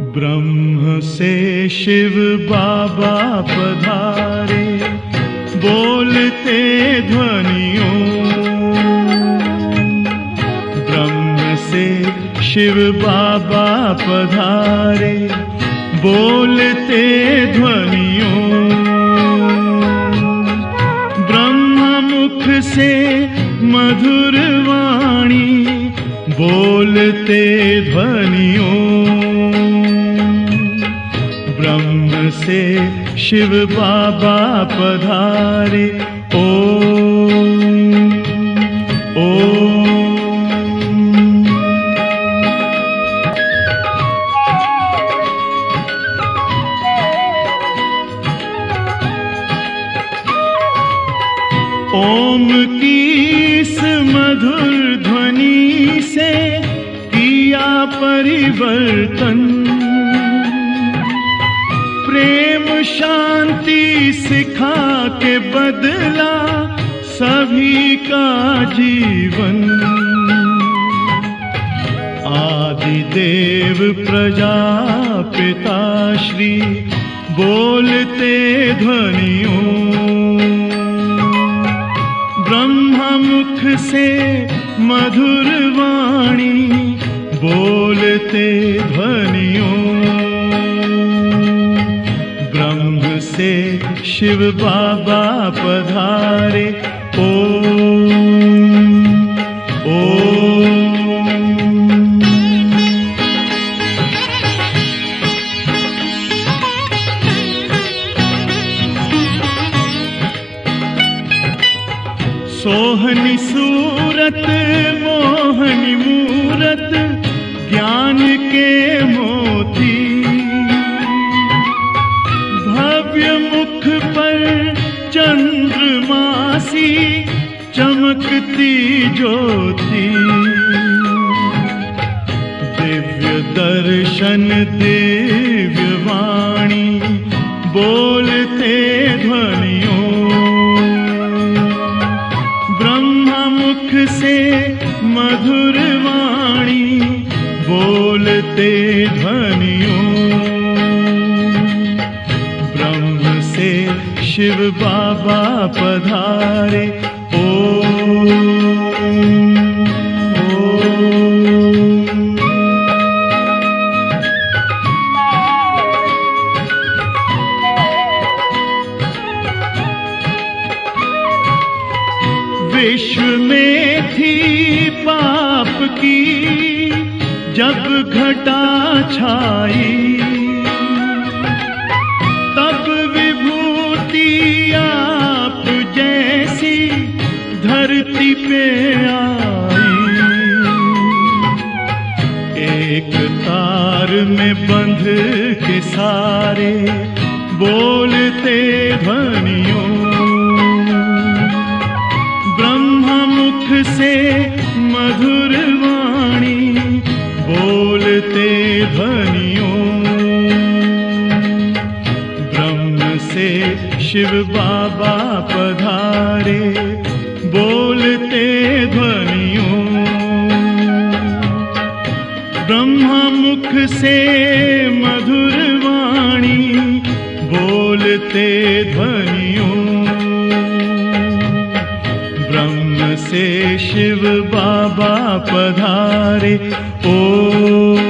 ब्रह्म से शिव बाबा पधारे, बोलते ध्वनियों। ब्रह्म से शिव बाबा पधारे, बोलते ध्वनियों। ब्रह्म मुख से मधुर वाणी, बोलते ध्वनियों। ब्रह्म से शिव बाबा पधारे, ओम ओम। ओम की इस मधुर ध्वनि से किया परिवर्तन, प्रेम शांति सिखा के बदला सभी का जीवन। आदिदेव प्रजापिता श्री बोलते ध्वनियों। ब्रह्म मुख से मधुर वाणी, बोलते ध्वनियों। ब्रह्म से शिव बाबा पधारे, ओम ओम। सोहनी सूरत मोहनी मूरत, ज्ञान के मोती। भव्य मुख पर चंद्रमासी, चमकती ज्योति। दिव्य दर्शन दिव्य वाणी, बोलते ध्वनियों। मुख से मधुर वाणी, बोलते ध्वनियों। ब्रह्म से शिव बाबा पधारे, ओम ओम। विश्व में थी पाप की जब घटा छाई, तब विभूति आप जैसी धरती पे आई। एक तार में बंध के सारे, बोलते ध्वनियों। मुख से मधुर वाणी, बोलते ध्वनियों। ब्रह्म से शिव बाबा पधारे, बोलते ध्वनियों। ब्रह्म मुख से मधुर वाणी, बोलते ध्वनियों। ब्रह्म से शिव बाबा पधारे, ओम।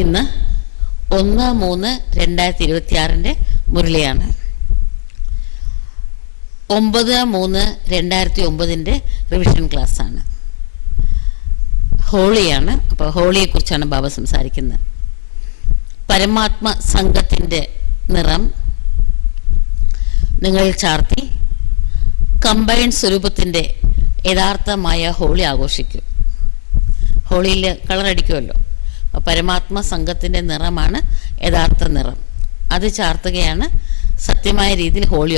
ഇന്ന് 1/3/2026 മുരളിയാണ്. 9/3/2009 റിവിഷൻ ക്ലാസ്സാണ്. ഹോളിയാണ്. അപ്പോൾ ഹോളിയെക്കുറിച്ചാണ് ബാബ സംസാരിക്കുന്നത്. പരമാത്മ സംഘത്തിൻ്റെ നിറം നിങ്ങൾ ചാർത്തി കമ്പൈൻഡ് സ്വരൂപത്തിൻ്റെ യഥാർത്ഥമായ ഹോളി ആഘോഷിക്കും. ഹോളിയിൽ കളറടിക്കുമല്ലോ. അപ്പോൾ പരമാത്മ സംഘത്തിൻ്റെ നിറമാണ് യഥാർത്ഥ നിറം. അത് ചാർത്തുകയാണ് സത്യമായ രീതിയിൽ ഹോളി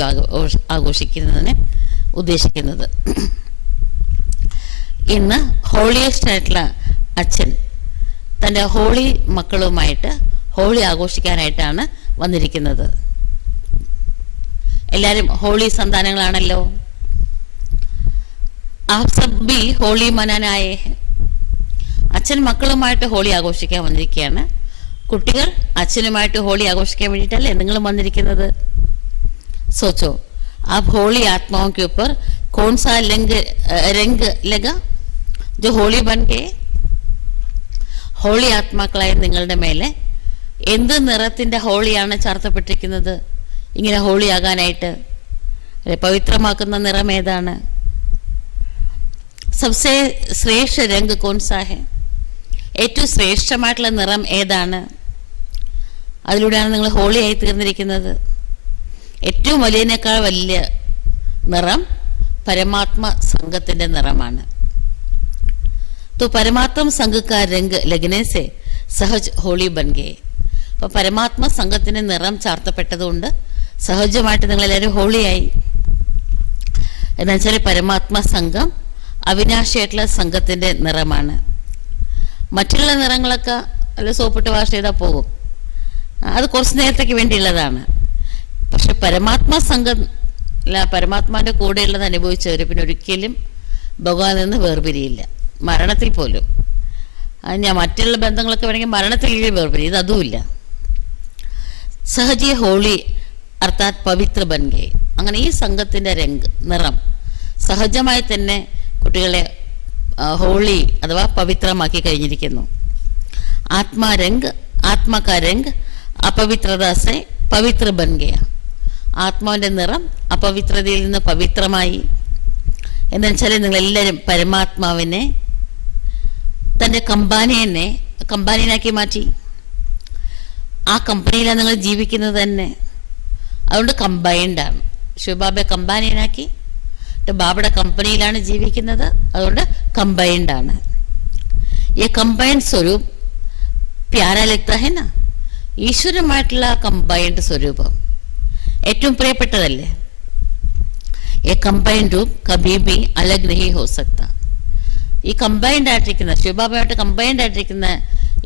ആഘോഷിക്കുന്നതിന് ഉദ്ദേശിക്കുന്നത്. ഇന്ന് ഹോളിയസ്റ്റ് ആയിട്ടുള്ള അച്ഛൻ തൻ്റെ ഹോളി മക്കളുമായിട്ട് ഹോളി ആഘോഷിക്കാനായിട്ടാണ് വന്നിരിക്കുന്നത്. എല്ലാവരും ഹോളി സന്താനങ്ങളാണല്ലോ. ആപ് സബ് ഭി ഹോളി മനാനായേ ഹൈ. അച്ഛൻ മക്കളുമായിട്ട് ഹോളി ആഘോഷിക്കാൻ വന്നിരിക്കുകയാണ്. കുട്ടികൾ അച്ഛനുമായിട്ട് ഹോളി ആഘോഷിക്കാൻ വേണ്ടിയിട്ടല്ലേ നിങ്ങളും വന്നിരിക്കുന്നത്. सोचो आप होली आत्माओं के ऊपर कौन सा रंग लगा जो होली बन गए. ഹോളി ആത്മാക്കളായ നിങ്ങളുടെ മേലെ എന്ത് നിറത്തിൻ്റെ ഹോളിയാണ് ചാർത്തപ്പെട്ടിരിക്കുന്നത്? ഇങ്ങനെ ഹോളിയാകാനായിട്ട് പവിത്രമാക്കുന്ന നിറം ഏതാണ്? സബ്സെ ശ്രേഷ്ഠ രംഗ് കോൺസാ ഹെ. ഏറ്റവും ശ്രേഷ്ഠമായിട്ടുള്ള നിറം ഏതാണ്? അതിലൂടെയാണ് നിങ്ങൾ ഹോളിയായി തീർന്നിരിക്കുന്നത്. ഏറ്റവും വലിയതിനേക്കാൾ വലിയ നിറം പരമാത്മ സംഘത്തിൻ്റെ നിറമാണ്. तो परमात्मा संघ का रंग लगने से सहज होली बन गए. അപ്പോൾ പരമാത്മ സംഘത്തിൻ്റെ നിറം ചാർത്തപ്പെട്ടതുകൊണ്ട് സഹജമായിട്ട് നിങ്ങളെല്ലാവരും ഹോളിയായി. എന്നുവെച്ചാൽ പരമാത്മ സംഘം അവിനാശിയായിട്ടുള്ള സംഘത്തിൻ്റെ നിറമാണ്. മറ്റുള്ള നിറങ്ങളൊക്കെ അല്ല സോപ്പിട്ട് വാഷ് ചെയ്താൽ പോകും, അത് കുറച്ച് നേരത്തേക്ക് വേണ്ടിയുള്ളതാണ്. പക്ഷെ പരമാത്മ സംഘം അല്ല, പരമാത്മാൻ്റെ കൂടെയുള്ളത് അനുഭവിച്ചവർ പിന്നെ ഒരിക്കലും ഭഗവാനിൽ നിന്ന് വേർപിരിയില്ല. മരണത്തിൽ പോലും. ഞാൻ മറ്റുള്ള ബന്ധങ്ങളൊക്കെ വേണമെങ്കിൽ മരണത്തിൽ വേർപിരി, ഇത് അതുമില്ല. സഹജീയ ഹോളി അർത്ഥാത് പവിത്ര ബൻഗെ. അങ്ങനെ ഈ സംഘത്തിൻ്റെ നിറം സഹജമായി തന്നെ കുട്ടികളെ ഹോളി അഥവാ പവിത്രമാക്കി കഴിഞ്ഞിരിക്കുന്നു. ആത്മാ കാ രംഗ് അപവിത്രതാസെ പവിത്ര ബൻഗയ. ആത്മാവിൻ്റെ നിറം അപവിത്രതയിൽ നിന്ന് പവിത്രമായി. എന്ന് വെച്ചാൽ നിങ്ങളെല്ലാവരും പരമാത്മാവിനെ തൻ്റെ കമ്പാനിയനാക്കി മാറ്റി. ആ കമ്പനിയിലാണ് നിങ്ങൾ ജീവിക്കുന്നത് തന്നെ. അതുകൊണ്ട് കമ്പൈൻഡാണ്. ശിവബാബയെ കമ്പാനിയനാക്കി ബാബയുടെ കമ്പനിയിലാണ് ജീവിക്കുന്നത്. അതുകൊണ്ട് കമ്പൈൻഡാണ്. ഈ കമ്പൈൻഡ് സ്വരൂപ് പ്യാരാ ലഗ്താ ഹൈ നാ. ഈശ്വരമായിട്ടുള്ള കമ്പൈൻഡ് സ്വരൂപം ഏറ്റവും പ്രിയപ്പെട്ടതല്ലേ. ये कंबाइंड रूप कभी भी अलग नहीं हो सकता. ഈ കമ്പൈൻഡ് ആയിട്ടിരിക്കുന്ന ശിവബാബയായിട്ട് കമ്പൈൻഡ് ആയിട്ടിരിക്കുന്ന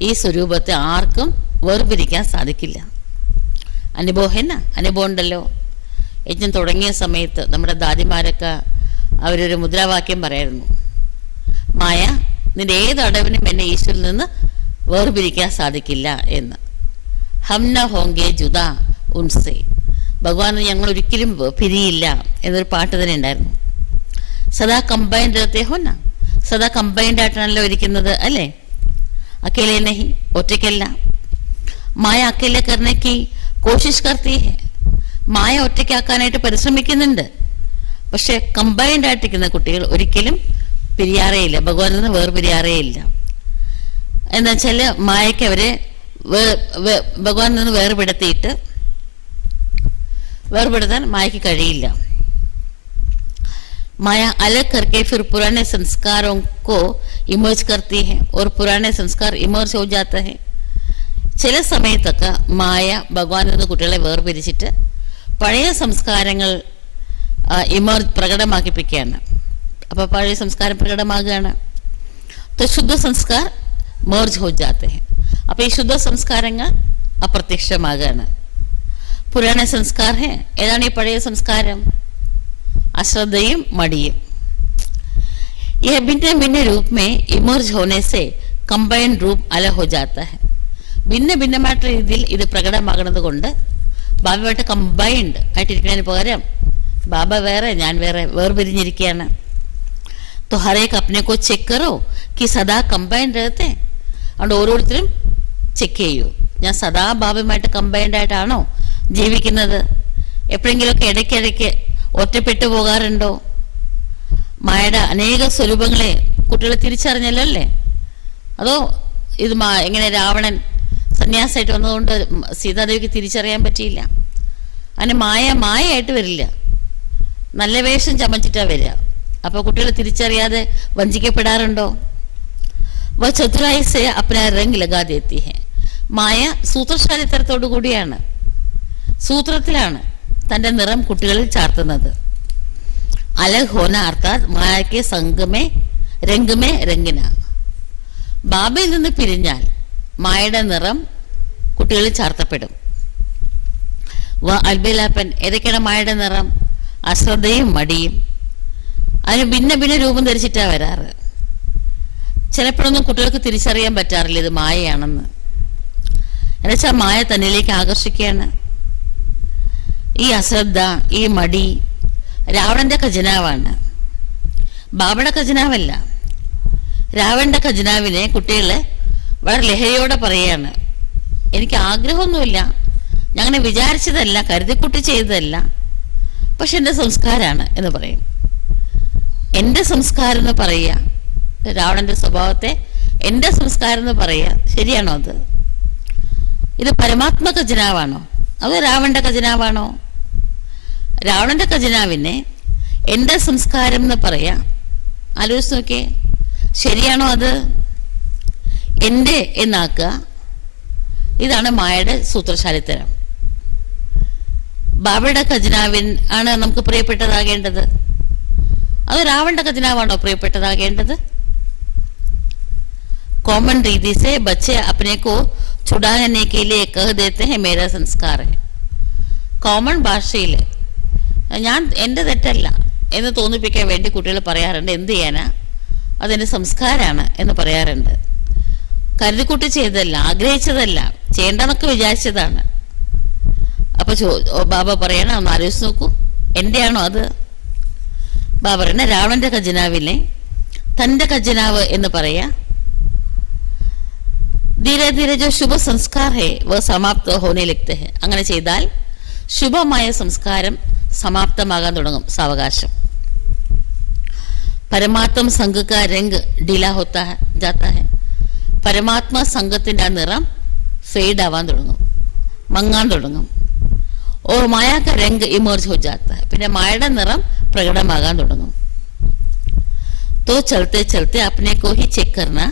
ഈ സ്വരൂപത്തെ ആർക്കും വേർപിരിക്കാൻ സാധിക്കില്ല. അനുഭവം ഉണ്ടല്ലോ. യജ്ഞം തുടങ്ങിയ സമയത്ത് നമ്മുടെ ദാദിമാരൊക്കെ അവരൊരു മുദ്രാവാക്യം പറയായിരുന്നു, മായ നിന്റെ ഏത് അടവിനും എന്നെ ഈശ്വരിൽ നിന്ന് വേർപിരിക്കാൻ സാധിക്കില്ല എന്ന്. ഹംന ഹോങ്കെ ജുദാ ഉൻസെ. ഭഗവാൻ ഞങ്ങൾ ഒരിക്കലും പിരിയില്ല എന്നൊരു പാട്ട് തന്നെ ഉണ്ടായിരുന്നു. സദാ കമ്പൈൻഡ് ഹോന, സദാ കമ്പൈൻഡ് ആയിട്ടാണല്ലോ ഇരിക്കുന്നത് അല്ലേ. അക്കേലെ നഹി, ഒറ്റയ്ക്കല്ല. മായ അക്കേലെ കർണയ്ക്ക് കോശിഷ് കർത്തി ഹെ. മായ ഒറ്റയ്ക്കാക്കാനായിട്ട് പരിശ്രമിക്കുന്നുണ്ട്. പക്ഷെ കമ്പൈൻഡ് ആയിട്ടിരിക്കുന്ന കുട്ടികൾ ഒരിക്കലും പിരിയാറേയില്ല, ഭഗവാനിൽ നിന്ന് വേർപിരിയാറേയില്ല. എന്താ വെച്ചാൽ മായയ്ക്ക് അവരെ ഭഗവാനിൽ നിന്ന് വേർപെടുത്താൻ മായയ്ക്ക് കഴിയില്ല. माया अलग करके फिर पुराने संस्कारों को इमर्ज करती है और पुराने संस्कार इमर्ज हो जाता है. ചില സമയത്തൊക്കെ മായ ഭഗവാനിൽ നിന്ന് കുട്ടികളെ വേർപിരിച്ചിട്ട് പഴയ സംസ്കാരങ്ങൾ പ്രകടമാക്കിപ്പിക്കുകയാണ്. അപ്പോൾ പഴയ സംസ്കാരം പ്രകടമാകുകയാണ്. तो शुद्ध संस्कार merge हो जाते हैं. അപ്പോൾ ഈ ശുദ്ധ സംസ്കാരങ്ങൾ അപ്രത്യക്ഷമാകുകയാണ്. പുരാണ സംസ്കാർ ഹെ. ഏതാണ് ഈ പഴയ സംസ്കാരം? अश्रद्धയും മടിയും. यह भिन्न भिन्न रूप में इमर्ज होने से कंबाइंड रूप अलग हो जाता है. ഭിന്നമായിട്ടുള്ള രീതിയിൽ ഇത് പ്രകടമാകുന്നത് കൊണ്ട് ബാബയുമായിട്ട് കമ്പൈൻഡ് ആയിട്ടിരിക്കുന്നതിന് പകരം ബാബ വേറെ ഞാൻ വേറെ വേർപിരിഞ്ഞിരിക്കുകയാണ്. तो हर एक अपने को चेक करो कि सदा कंबाइंड रहते हैं. അതുകൊണ്ട് ഓരോരുത്തരും ചെക്ക് ചെയ്യൂ. ഞാൻ സദാ ബാബയുമായിട്ട് കമ്പൈൻഡ് ആയിട്ടാണോ ജീവിക്കുന്നത്? എപ്പോഴെങ്കിലുമൊക്കെ ഇടയ്ക്കിടയ്ക്ക് ഒറ്റപ്പെട്ടു പോകാറുണ്ടോ? മായയുടെ അനേക സ്വരൂപങ്ങളെ കുട്ടികൾ തിരിച്ചറിഞ്ഞല്ലോ അല്ലേ? അതോ ഇത് എങ്ങനെ രാവണൻ സന്യാസമായിട്ട് വന്നതുകൊണ്ട് സീതാദേവിക്ക് തിരിച്ചറിയാൻ പറ്റിയില്ല? അങ്ങനെ മായയായിട്ട് വരില്ല, നല്ല വേഷം ചമച്ചിട്ടാണ് വരിക. അപ്പോൾ കുട്ടികൾ തിരിച്ചറിയാതെ വഞ്ചിക്കപ്പെടാറുണ്ടോ? വ ചതുരായി സെ അപ്ന രംഗ് ലഗാ ദേത്തി ഹെ. മായ സൂത്രശാലിത്തരത്തോടു കൂടിയാണ്, സൂത്രത്തിലാണ് തൻ്റെ നിറം കുട്ടികളിൽ ചാർത്തുന്നത്. അലഗ് ഹോന അർത്ഥാത് മായയ്ക്ക് സംഗമേ രംഗമേ രംഗിന. ബാബയിൽ നിന്ന് പിരിഞ്ഞാൽ മായയുടെ നിറം കുട്ടികളിൽ ചാർത്തപ്പെടും. വ അൽബിലാപ്പൻ. ഏതൊക്കെയാണ് മായയുടെ നിറം? അശ്രദ്ധയും മടിയും. അതിന് ഭിന്ന ഭിന്ന രൂപം ധരിച്ചിട്ടാണ് വരാറ്. ചിലപ്പോഴൊന്നും കുട്ടികൾക്ക് തിരിച്ചറിയാൻ പറ്റാറില്ല ഇത് മായയാണെന്ന്. എന്നുവെച്ചാൽ മായ തന്നിലേക്ക് ആകർഷിക്കുകയാണ്. ഈ അശ്രദ്ധ, ഈ മടി രാവണന്റെ ഖജനാവാണ്, ബാബയുടെ ഖജനാവല്ല. രാവണന്റെ ഖജനാവിനെ കുട്ടികളെ വളരെ ലഹരിയോടെ പറയുകയാണ്, എനിക്ക് ആഗ്രഹമൊന്നുമില്ല, ഞാൻ അങ്ങനെ വിചാരിച്ചതല്ല, കരുതിക്കുട്ടി ചെയ്തതല്ല, പക്ഷെ എൻ്റെ സംസ്കാരമാണ് എന്ന് പറയും. എൻ്റെ സംസ്കാരം എന്ന് പറയുക, രാവണന്റെ സ്വഭാവത്തെ എൻ്റെ സംസ്കാരം എന്ന് പറയുക, ശരിയാണോ അത്? ഇത് പരമാത്മ ഖജനാവാണോ അതോ രാവണന്റെ ഖജനാവാണോ? രാവണന്റെ ഖജനാവിനെ എൻ്റെ സംസ്കാരം എന്ന് പറയാ. ആലോചിച്ച് നോക്കിയേ, ശരിയാണോ അത്? എൻ്റെ എന്നാക്കുക. ഇതാണ് മായയുടെ സൂത്രശാലിത്തരം. ബാബയുടെ ഖജനാവിൻ ആണ് നമുക്ക് പ്രിയപ്പെട്ടതാകേണ്ടത്, അത് രാവണന്റെ ഖജനാവാണോ പ്രിയപ്പെട്ടതാകേണ്ടത്? कॉमन रीति से बच्चे अपने को छुड़ाने के लिए कह देते हैं मेरा संस्कार है. കോമൺ ഭാഷയിൽ ഞാൻ എൻ്റെ തെറ്റല്ല എന്ന് തോന്നിപ്പിക്കാൻ വേണ്ടി കുട്ടികൾ പറയാറുണ്ട്. എന്ത് ചെയ്യാനാ, അതെൻ്റെ സംസ്കാരമാണ് എന്ന് പറയാറുണ്ട്. കരുതിക്കുട്ടി ചെയ്തതല്ല, ആഗ്രഹിച്ചതല്ല, ചെയ്യേണ്ടെന്നൊക്കെ വിചാരിച്ചതാണ്. അപ്പോൾ ബാബ പറയണം, ഒന്ന് ആലോചിച്ച് നോക്കൂ, എൻ്റെയാണോ അത്? ബാബ പറയണ രാവണന്റെ ഖജനാവിനെ തൻ്റെ ഖജനാവ് എന്ന് പറയാ. ധീരെ ധീരെ जो शुभ संस्कार है वह समाप्त होने लगते हैं. അങ്ങനെ ചെയ്താൽ ശുഭമായ സംസ്കാരം സമാപ്തമാകാൻ തുടങ്ങും സാവകാശം. പരമാത്മ സംഘ का रंग ढीला होता है जाता है. പരമാത്മ സംഘത്തിൻ്റെ നിറം ഫെയ്ഡ് ആവാൻ തുടങ്ങും, മങ്ങാൻ തുടങ്ങും. ഓർ മായാ का रंग इमर्ज हो जाता है. പിന്നെ മായയുടെ നിറം പ്രകടമാകാൻ തുടങ്ങും. तो चलते चलते अपने को ही चेक करना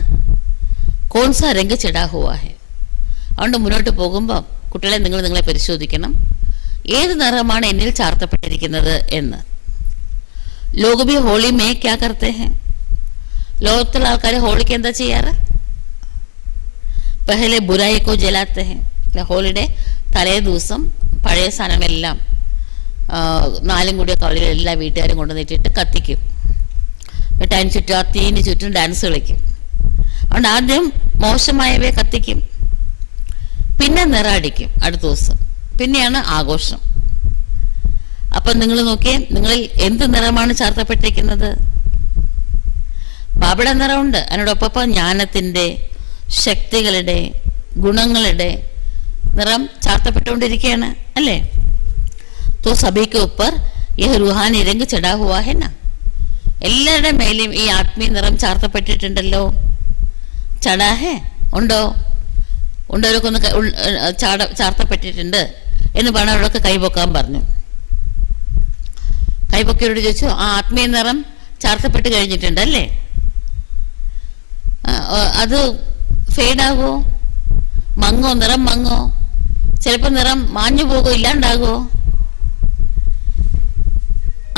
कौन सा रंग चढ़ा हुआ है. അതുകൊണ്ട് മുന്നോട്ട് പോകുമ്പോൾ കുട്ടികളെ നിങ്ങളെ പരിശോധിക്കണം, ഏത് നിറമാണ് എന്നിൽ ചാർത്തപ്പെട്ടിരിക്കുന്നത് എന്ന്. ലോക ഭി ഹോളി മേ ക്യാ കർത്തെ ഹെ. ലോകത്തിലെ ആൾക്കാർ ഹോളിക്ക് എന്താ ചെയ്യാറ്? പഹലെ ബുരായിക്കോ ജലാത്തെ ഹെ. ഹോളിയുടെ തലേ ദിവസം പഴയ സാധനങ്ങളെല്ലാം നാലും കൂടിയ കവളിൽ എല്ലാ വീട്ടുകാരും കൊണ്ടുവന്നിട്ടിട്ട് കത്തിക്കും. എന്നിട്ട് അതിന് ചുറ്റും ആ തീന് ചുറ്റും ഡാൻസ് കളിക്കും. അതുകൊണ്ട് ആദ്യം മോശമായവയെ കത്തിക്കും, പിന്നെ നിറടിക്കും അടുത്ത ദിവസം, പിന്നെയാണ് ആഘോഷം. അപ്പം നിങ്ങൾ നോക്കിയേ, നിങ്ങളിൽ എന്ത് നിറമാണ് ചാർത്തപ്പെട്ടിരിക്കുന്നത്? ബാബയുടെ നിറമുണ്ട്, അതിനോടൊപ്പം ജ്ഞാനത്തിൻ്റെ, ശക്തികളുടെ, ഗുണങ്ങളുടെ നിറം ചാർത്തപ്പെട്ടുകൊണ്ടിരിക്കുകയാണ് അല്ലേ? तो सभी के ऊपर यह रूहानी रंग चढ़ा हुआ है ना. എല്ലാവരുടെ മേലും ഈ ആത്മീയ നിറം ചാർത്തപ്പെട്ടിട്ടുണ്ടല്ലോ. ചടാ ഹേ ഉണ്ടോ? ഉണ്ടവരൊക്കെ ഒന്ന് ചാർത്തപ്പെട്ടിട്ടുണ്ട് എന്ന് പറഞ്ഞവരൊക്കെ കൈപൊക്കാൻ പറഞ്ഞു. കൈപൊക്കിയോട് ചോദിച്ചു, ആ ആത്മീയ നിറം ചാർത്തപ്പെട്ട് കഴിഞ്ഞിട്ടുണ്ടല്ലേ, അത് ഫെയ്ഡാകുമോ, മങ്ങോ, നിറം മങ്ങോ, ചിലപ്പോൾ നിറം മാഞ്ഞു പോകുമോ, ഇല്ലാണ്ടാകുമോ?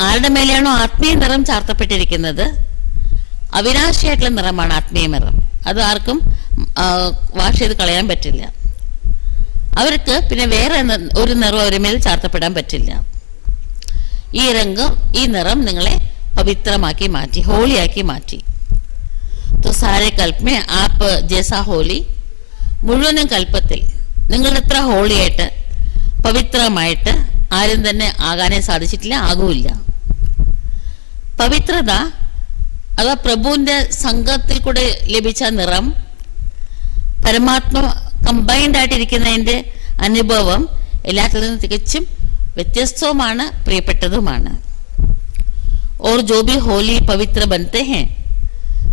ആരുടെ മേലെയാണോ ആത്മീയ നിറം ചാർത്തപ്പെട്ടിരിക്കുന്നത്, അവിനാശിയായിട്ടുള്ള നിറമാണ് ആത്മീയ നിറം. അത് ആർക്കും വാഷ് ചെയ്ത് കളയാൻ പറ്റില്ല. അവർക്ക് പിന്നെ വേറെ ഒരു നിറം അവരുടെ മേൽ ചാർത്തപ്പെടാൻ പറ്റില്ല. ഈ നിറം നിങ്ങളെ പവിത്രമാക്കി മാറ്റി, ഹോളിയാക്കി മാറ്റി. तो सारे कल्प में आप जैसा होली, മുഴുവനും കൽപ്പത്തിൽ നിങ്ങൾ എത്ര ഹോളിയായിട്ട് പവിത്രമായിട്ട് ആരും തന്നെ ആകാനേ സാധിച്ചിട്ടില്ല, ആകുമില്ല. പവിത്രത അഥവാ പ്രഭുവിൻ്റെ സംഘത്തിൽ കൂടെ ലഭിച്ച നിറം പരമാത്മ കമ്പൈൻഡ് ആയിട്ടിരിക്കുന്നതിൻ്റെ അനുഭവം എല്ലാത്തിൽ നിന്നും തികച്ചും വ്യത്യസ്തവുമാണ്, പ്രിയപ്പെട്ടതുമാണ്. और जो भी होली पवित्र बनते हैं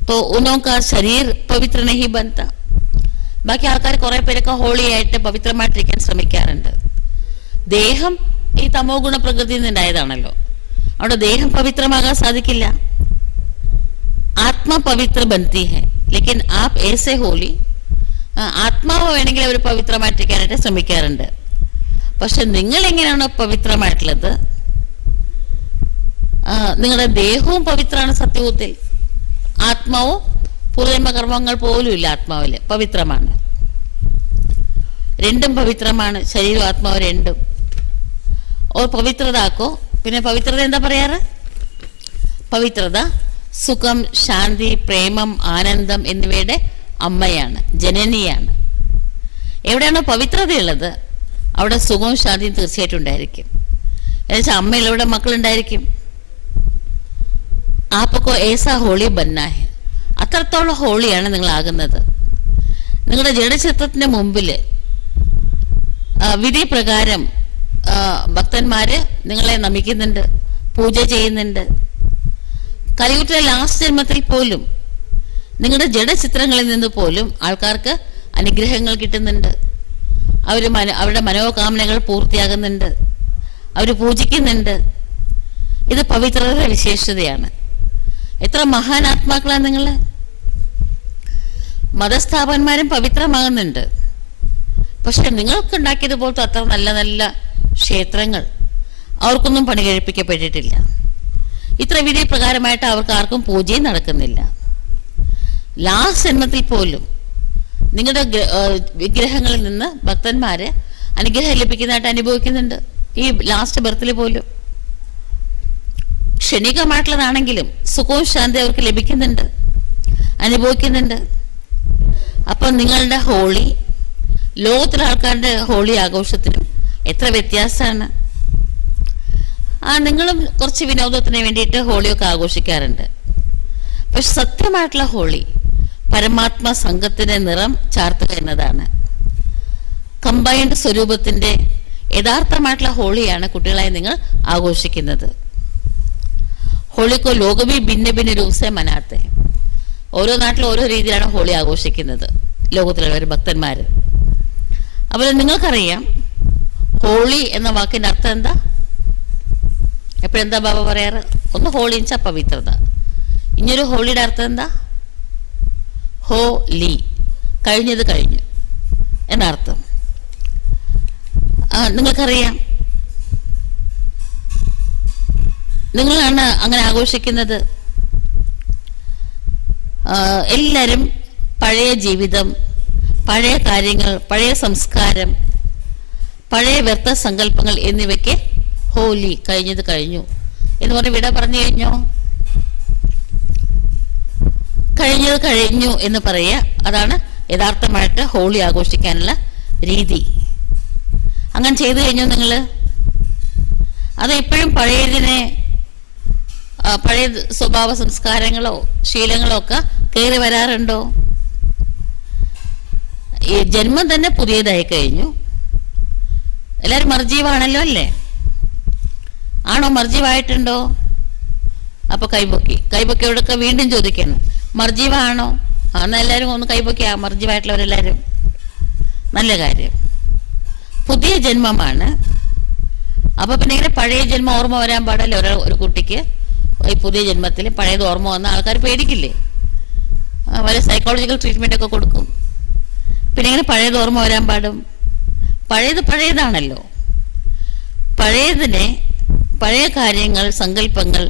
तो उनका शरीर पवित्र नहीं बनता. ബാക്കി ആൾക്കാർ കുറെ പേരൊക്കെ ഹോളിയായിട്ട് പവിത്രമായിട്ടിരിക്കാൻ ശ്രമിക്കാറുണ്ട്. ദേഹം ഈ തമോ ഗുണ പ്രകൃതിയിൽ നിന്നുണ്ടായതാണല്ലോ, അവിടെ ദേഹം പവിത്രമാകാൻ സാധിക്കില്ല. ആത്മാ പവിത്ര ബന്തി ഹെ ലേക്കിൻ ആപ് ഏസെ ഹോലി, ആത്മാവ് വേണമെങ്കിൽ അവർ പവിത്രമായിട്ടിരിക്കാനായിട്ട് ശ്രമിക്കാറുണ്ട്. പക്ഷെ നിങ്ങൾ എങ്ങനെയാണോ പവിത്രമായിട്ടുള്ളത്, നിങ്ങളുടെ ദേഹവും പവിത്രമാണ്. സത്യത്തിൽ ആത്മാവും പൂർവ്വകർമ്മങ്ങൾ പോലും ഇല്ല, ആത്മാവില് പവിത്രമാണ്. രണ്ടും പവിത്രമാണ്, ശരീരവും ആത്മാവ് രണ്ടും. ഓ പവിത്രതാക്കോ, പിന്നെ പവിത്രത എന്താ പറയാറ്? പവിത്രത സുഖം, ശാന്തി, പ്രേമം, ആനന്ദം എന്നിവയുടെ അമ്മയാണ്, ജനനിയാണ്. എവിടെയാണോ പവിത്രതയുള്ളത് അവിടെ സുഖവും ശാന്തിയും തീർച്ചയായിട്ടും ഉണ്ടായിരിക്കും. എന്നുവെച്ചാൽ അമ്മയിലൂടെ മക്കളുണ്ടായിരിക്കും. ആപ്പക്കോ ഏസാ ഹോളി ബന്നാഹെ, അത്രത്തോളം ഹോളിയാണ് നിങ്ങളാകുന്നത്. നിങ്ങളുടെ ജഡചിത്രത്തിന് മുമ്പിൽ വിധി പ്രകാരം ഭക്തന്മാര് നിങ്ങളെ നമിക്കുന്നുണ്ട്, പൂജ ചെയ്യുന്നുണ്ട്. കലിയുഗത്തിലെ ലാസ്റ്റ് ജന്മത്തിൽ പോലും നിങ്ങളുടെ ജഡചിത്രങ്ങളിൽ നിന്ന് പോലും ആൾക്കാർക്ക് അനുഗ്രഹങ്ങൾ കിട്ടുന്നുണ്ട്. അവരുടെ മനോകാമനകൾ പൂർത്തിയാകുന്നുണ്ട്, അവർ പൂജിക്കുന്നുണ്ട്. ഇത് പവിത്രതയുടെ വിശേഷതയാണ്. എത്ര മഹാനാത്മാക്കളാണ് നിങ്ങൾ. മതസ്ഥാപന്മാരും പവിത്രമാകുന്നുണ്ട്. പക്ഷെ നിങ്ങൾക്കുണ്ടാക്കിയതുപോലത്തെ അത്ര നല്ല നല്ല ക്ഷേത്രങ്ങൾ അവർക്കൊന്നും പണി കഴിപ്പിക്കപ്പെട്ടിട്ടില്ല. ഇത്ര വിധി പ്രകാരമായിട്ട് അവർക്ക് ആർക്കും പൂജയും നടക്കുന്നില്ല. ലാസ്റ്റ് ജന്മത്തിൽ പോലും നിങ്ങളുടെ വിഗ്രഹങ്ങളിൽ നിന്ന് ഭക്തന്മാര് അനുഗ്രഹം ലഭിക്കുന്നതായിട്ട് അനുഭവിക്കുന്നുണ്ട്. ഈ ലാസ്റ്റ് ബർത്തിൽ പോലും ക്ഷണികമായിട്ടുള്ളതാണെങ്കിലും സുഖവും ശാന്തി അവർക്ക് ലഭിക്കുന്നുണ്ട്, അനുഭവിക്കുന്നുണ്ട്. അപ്പം നിങ്ങളുടെ ഹോളി ലോകത്തിലെ ആൾക്കാരുടെ ഹോളി ആഘോഷത്തിനും എത്ര വ്യത്യാസമാണ്. നിങ്ങളും കുറച്ച് വിനോദത്തിന് വേണ്ടിയിട്ട് ഹോളിയൊക്കെ ആഘോഷിക്കാറുണ്ട്. പക്ഷെ സത്യമായിട്ടുള്ള ഹോളി പരമാത്മ സംഘത്തിന്റെ നിറം ചാർത്തുക എന്നതാണ്. കമ്പൈൻഡ് സ്വരൂപത്തിന്റെ യഥാർത്ഥമായിട്ടുള്ള ഹോളിയാണ് കുട്ടികളായി നിങ്ങൾ ആഘോഷിക്കുന്നത്. ഹോളിക്കോ ലോകവി ഭിന്ന ഭിന്ന രൂപസെ മനാത്തെ. ഓരോ നാട്ടിലും ഓരോ രീതിയിലാണ് ഹോളി ആഘോഷിക്കുന്നത് ലോകത്തിലുള്ളവർ, ഭക്തന്മാര്. അതുപോലെ നിങ്ങൾക്കറിയാം ഹോളി എന്ന വാക്കിന്റെ അർത്ഥം എന്താ? എപ്പോഴെന്താ ബാബ പറയാറ്? ഒന്ന് ഹോളി എന്ന് വെച്ചാൽ പവിത്രത. ഇനിയൊരു ഹോളിയുടെ അർത്ഥം എന്താ? ഹോലി, കഴിഞ്ഞത് കഴിഞ്ഞു എന്നർത്ഥം. നിങ്ങൾക്കറിയാം, നിങ്ങളാണ് അങ്ങനെ ആഘോഷിക്കുന്നത്. എല്ലാവരും പഴയ ജീവിതം, പഴയ കാര്യങ്ങൾ, പഴയ സംസ്കാരം, പഴയ വ്യർത്ഥ സങ്കല്പങ്ങൾ എന്നിവയ്ക്ക് ഹോലി, കഴിഞ്ഞത് കഴിഞ്ഞു എന്ന് പറഞ്ഞ് വിട പറഞ്ഞു കഴിഞ്ഞോ? കഴിഞ്ഞത് കഴിഞ്ഞു എന്ന് പറയുക, അതാണ് യഥാർത്ഥമായിട്ട് ഹോളി ആഘോഷിക്കാനുള്ള രീതി. അങ്ങനെ ചെയ്തു കഴിഞ്ഞു നിങ്ങൾ? അത് എപ്പോഴും പഴയതിനെ, പഴയ സ്വഭാവ സംസ്കാരങ്ങളോ ശീലങ്ങളോ ഒക്കെ കയറി വരാറുണ്ടോ? ഈ ജന്മം തന്നെ പുതിയതായി കഴിഞ്ഞു. എല്ലാവരും മർജീവാണല്ലോ അല്ലേ? ആണോ? മർജീവായിട്ടുണ്ടോ? അപ്പൊ കൈപൊക്കിയോടൊക്കെ വീണ്ടും ചോദിക്കണം, മർജീവാണോ? അന്ന് എല്ലാവരും ഒന്ന് കൈപൊക്കി. മർജീവായിട്ടുള്ളവരെല്ലാവരും, നല്ല കാര്യം. പുതിയ ജന്മമാണ്. അപ്പൊ പിന്നെ ഇങ്ങനെ പഴയ ജന്മം ഓർമ്മ വരാൻ പാടല്ലേ ഒരു കുട്ടിക്ക്? ഈ പുതിയ ജന്മത്തിൽ പഴയത് ഓർമ്മ വന്ന ആൾക്കാർ പേടിക്കില്ലേ? വല്ല സൈക്കോളജിക്കൽ ട്രീറ്റ്മെന്റ് ഒക്കെ കൊടുക്കും. പിന്നെ ഇങ്ങനെ പഴയത് ഓർമ്മ വരാൻ പാടും? പഴയതാണല്ലോ. പഴയതിനെ, പഴയ കാര്യങ്ങൾ, സങ്കല്പങ്ങൾ,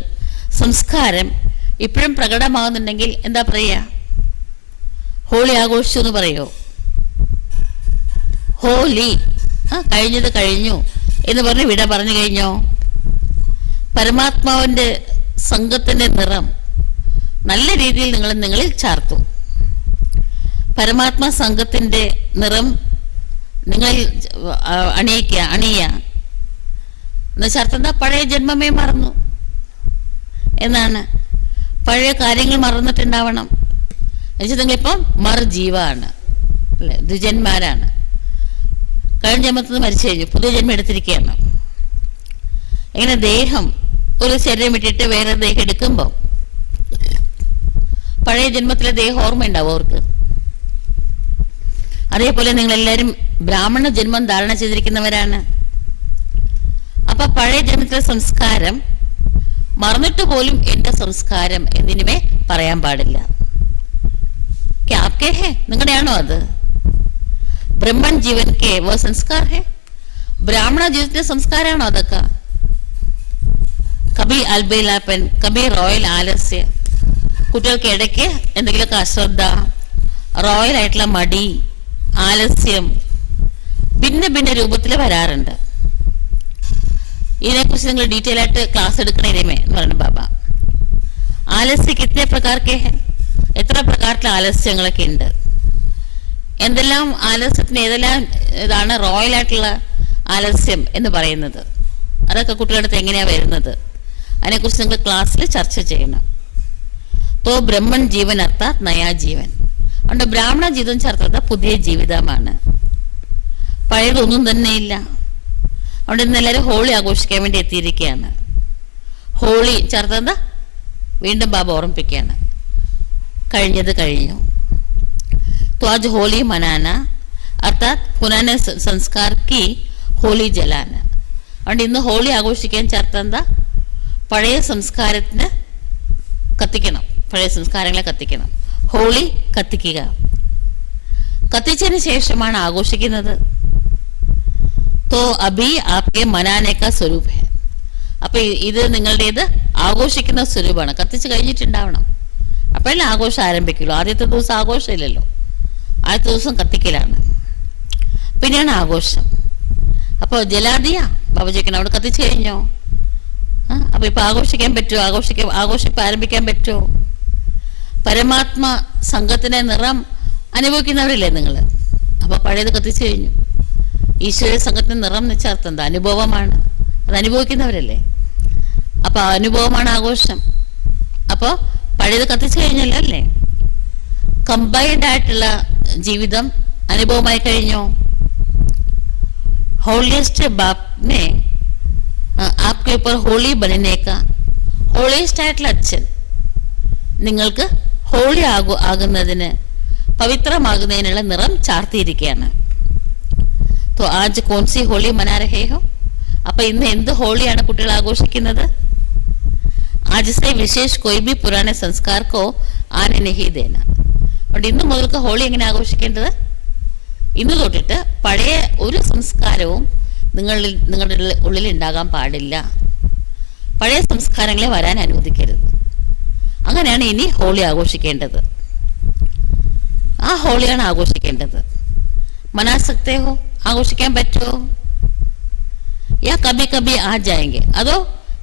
സംസ്കാരം ഇപ്പോഴും പ്രകടമാകുന്നുണ്ടെങ്കിൽ എന്താ പറയുക? ഹോളി ആഘോഷിച്ചു എന്ന് പറയോ? ഹോലി, കഴിഞ്ഞത് കഴിഞ്ഞു എന്ന് പറഞ്ഞ് വിട പറഞ്ഞു കഴിഞ്ഞോ? പരമാത്മാവിന്റെ സംഘത്തിന്റെ നിറം നല്ല രീതിയിൽ നിങ്ങളിൽ ചാർത്തു. പരമാത്മാ സംഘത്തിന്റെ നിറം നിങ്ങളിൽ അണിയുക എന്നുവെച്ചാൽ അർത്ഥം എന്താ? പഴയ ജന്മമേ മറന്നു എന്നാണ്. പഴയ കാര്യങ്ങൾ മറന്നിട്ടുണ്ടാവണം എന്നുവെച്ചാൽ നിങ്ങളിപ്പം മർജീവാണ്. അല്ലെ, ദ്വിജന്മാരാണ്. കഴിഞ്ഞ ജന്മത്തിൽ നിന്ന് മരിച്ചു കഴിഞ്ഞു, പുതിയ ജന്മം എടുത്തിരിക്കുകയാണ്. ഇങ്ങനെ ദേഹം ഒരു ശരീരം വിട്ടിട്ട് വേറെ ദേഹം എടുക്കുമ്പോൾ പഴയ ജന്മത്തിലെ ദേഹം ഓർമ്മ ഉണ്ടാവും അവർക്ക്. അതേപോലെ നിങ്ങളെല്ലാവരും ബ്രാഹ്മണ ജന്മം ധാരണ ചെയ്തിരിക്കുന്നവരാണ്. അപ്പൊ പഴയ ജന്മത്തിലെ സംസ്കാരം മറന്നിട്ട് പോലും എന്റെ സംസ്കാരം എന്നിനുമേ പറയാൻ പാടില്ല. ക്യാപ്കേ ഹേ, നിങ്ങളുടെയാണോ അത്? ബ്രഹ്മൺ ജീവൻ കെ വോ സംസ്കാർ ഹേ, ബ്രാഹ്മണ ജീവിതത്തിലെ സംസ്കാരമാണോ അതൊക്കെ? കബി അൽബേലാപ്പൻ, കബി റോയൽ ആലസ്യ, കുട്ടികൾക്ക് ഇടയ്ക്ക് എന്തെങ്കിലുമൊക്കെ അശ്രദ്ധ, റോയൽ ആയിട്ടുള്ള മടി, ആലസ്യം ഭിന്ന ഭിന്ന രൂപത്തിൽ വരാറുണ്ട്. ഇതിനെക്കുറിച്ച് നിങ്ങൾ ഡീറ്റെയിൽ ആയിട്ട് ക്ലാസ് എടുക്കണേമേ എന്ന് പറഞ്ഞു ബാബ. ആലസ്യ കിത്തനെ പ്രകാരക്കെ, എത്ര പ്രകാരത്തിലെ ആലസ്യങ്ങളൊക്കെ ഉണ്ട്, എന്തെല്ലാം ആലസ്യത്തിന് ഏതെല്ലാം ഇതാണ് റോയൽ ആയിട്ടുള്ള ആലസ്യം എന്ന് പറയുന്നത്, അതൊക്കെ കുട്ടികളുടെ അടുത്ത് എങ്ങനെയാ വരുന്നത്, അതിനെക്കുറിച്ച് നിങ്ങൾ ക്ലാസ്സിൽ ചർച്ച ചെയ്യണം. തോ ബ്രഹ്മൺ ജീവൻ അർത്ഥാത് നയാ ജീവൻ. അതുകൊണ്ട് ബ്രാഹ്മണ ജീവിതം ചേർത്തത് പുതിയ ജീവിതമാണ്, പഴയതൊന്നും തന്നെ ഇല്ല. അതുകൊണ്ട് ഇന്ന് എല്ലാവരും ഹോളി ആഘോഷിക്കാൻ വേണ്ടി എത്തിയിരിക്കുകയാണ്. ഹോളി ചേർത്തത് വീണ്ടും ബാബ ഓർമ്മിപ്പിക്കുകയാണ്, കഴിഞ്ഞത് കഴിഞ്ഞു. तो आज होली मनाना अर्थात पुराने संस्कार की होली जलाना. അതുകൊണ്ട് ഇന്ന് ഹോളി ആഘോഷിക്കാൻ ചേർത്ത പഴയ സംസ്കാരത്തിന് കത്തിക്കണം, പഴയ സംസ്കാരങ്ങളെ കത്തിക്കണം. ഹോളി കത്തിക്കുക, കത്തിച്ചതിന് ശേഷമാണ് ആഘോഷിക്കുന്നത്. തോ അഭി ആപ്കെ മനാനേക്ക സ്വരൂപ് ഹെ. അപ്പൊ ഇത് നിങ്ങളുടേത് ആഘോഷിക്കുന്ന സ്വരൂപമാണ്. കത്തിച്ച് കഴിഞ്ഞിട്ടുണ്ടാവണം, അപ്പോഴല്ലേ ആഘോഷം ആരംഭിക്കുള്ളൂ. ആദ്യത്തെ ദിവസം ആഘോഷമില്ലല്ലോ, ആദ്യത്തെ ദിവസം കത്തിക്കലാണ്, പിന്നെയാണ് ആഘോഷം. അപ്പോൾ ജലാദിയ ബാബ ചോദിക്കണം, അവിടെ കത്തിച്ചു കഴിഞ്ഞോ? അപ്പൊ ഇപ്പൊ ആഘോഷിക്കാൻ പറ്റുമോ? ആഘോഷിപ്പ് ആരംഭിക്കാൻ പറ്റുമോ? പരമാത്മ സംഘത്തിന്റെ നിറം അനുഭവിക്കുന്നവരില്ലേ നിങ്ങൾ? അപ്പൊ പഴയത് കത്തിച്ചു കഴിഞ്ഞു. ഈശ്വര സംഘത്തിന്റെ നിറം എന്ന് വെച്ചാൽ എന്താ? അനുഭവമാണ്, അത് അനുഭവിക്കുന്നവരല്ലേ. അപ്പൊ അനുഭവമാണ് ആഘോഷം. അപ്പോ പഴയത് കത്തിച്ചു കഴിഞ്ഞല്ലോ അല്ലേ? കമ്പൈൻഡ് ആയിട്ടുള്ള ജീവിതം അനുഭവമായി കഴിഞ്ഞോ? ഹോളിയസ്റ്റ് ബാപ്നെ ആപ്കെ ഊപ്പർ ഹോളി ബനനേക്ക, ഹോളിയസ്റ്റ് ആയിട്ടുള്ള അച്ഛൻ നിങ്ങൾക്ക് ഹോളി ആകുന്നതിന്, പവിത്രമാകുന്നതിനുള്ള നിറം ചാർത്തിയിരിക്കുകയാണ്. तो आज कौन सी होली मना रहे हो? അപ്പൊ ഇന്ന് എന്ത് ഹോളിയാണ് കുട്ടികൾ ആഘോഷിക്കുന്നത്? आज से विशेष कोई भी पुराने संस्कार को आने नहीं देना. അതുകൊണ്ട് ഇന്ന് മുതൽക്ക് ഹോളി എങ്ങനെ ആഘോഷിക്കേണ്ടത്? ഇന്ന് തൊട്ടിട്ട് പഴയ ഒരു സംസ്കാരവും നിങ്ങളുടെ ഉള്ളിൽ ഉണ്ടാകാൻ പാടില്ല. പഴയ സംസ്കാരങ്ങളെ വരാൻ അനുവദിക്കരുത്. അങ്ങനെയാണ് ഇനി ഹോളി ആഘോഷിക്കേണ്ടത്. ആ ഹോളിയാണ് ആഘോഷിക്കേണ്ടത്. മനാസക്തേ ഹോ, ആഘോഷിക്കാൻ പറ്റുമോ? യാ കബി കബി ആ ജായെങ്കെ, അതോ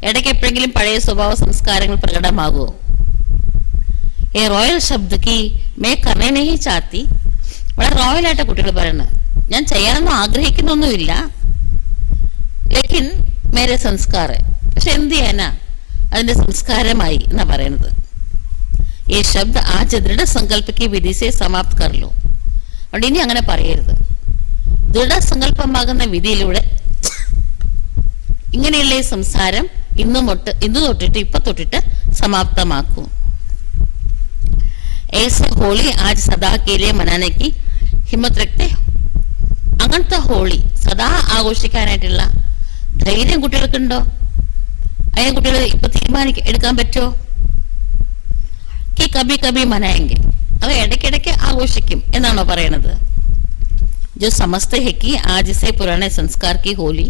ഇടയ്ക്ക് എപ്പോഴെങ്കിലും പഴയ സ്വഭാവ സംസ്കാരങ്ങൾ പ്രകടമാകുമോ? ഏ റോയൽ ശബ്ദക്ക് മേ കർണേ നഹീ ചാത്തി. വളരെ റോയലായിട്ട് കുട്ടികൾ പറയുന്നത്, ഞാൻ ചെയ്യാനൊന്നും ആഗ്രഹിക്കുന്നൊന്നുമില്ല, ലേക്കിൻ മേരെ സംസ്കാര, പക്ഷെ എന്ത് ചെയ്യാനാ, അതിന്റെ സംസ്കാരമായി എന്നാ പറയുന്നത്. ഈ ശബ്ദ ആജ് ദൃഢസങ്കല്പക്ക് വിധിസെ സമാപ്ത് കർലോ. അതുകൊണ്ട് ഇനി അങ്ങനെ പറയരുത്. ദൃഢസങ്കല്പമാകുന്ന വിധിയിലൂടെ ഇങ്ങനെയുള്ള ഈ സംസാരം ഇന്ന് തൊട്ടിട്ട് ഇപ്പൊ തൊട്ടിട്ട് സമാപ്തമാക്കൂ. ऐसे होली आज सदा के लिए मनाने की हिम्मत रखते हो. അങ്ങനത്തെ ഹോളി സദാ ആഘോഷിക്കാനായിട്ടുള്ള ധൈര്യം കുട്ടികൾക്കുണ്ടോ? അതിനെ കുട്ടികൾ ഇപ്പൊ എടുക്കാൻ പറ്റുമോ? കി കബി കബി മനായെങ്കിൽ, അത് ഇടയ്ക്കിടയ്ക്ക് ആഘോഷിക്കും എന്നാണോ പറയണത്? जो समझते हैं कि आज से पुराने संस्कार की होली,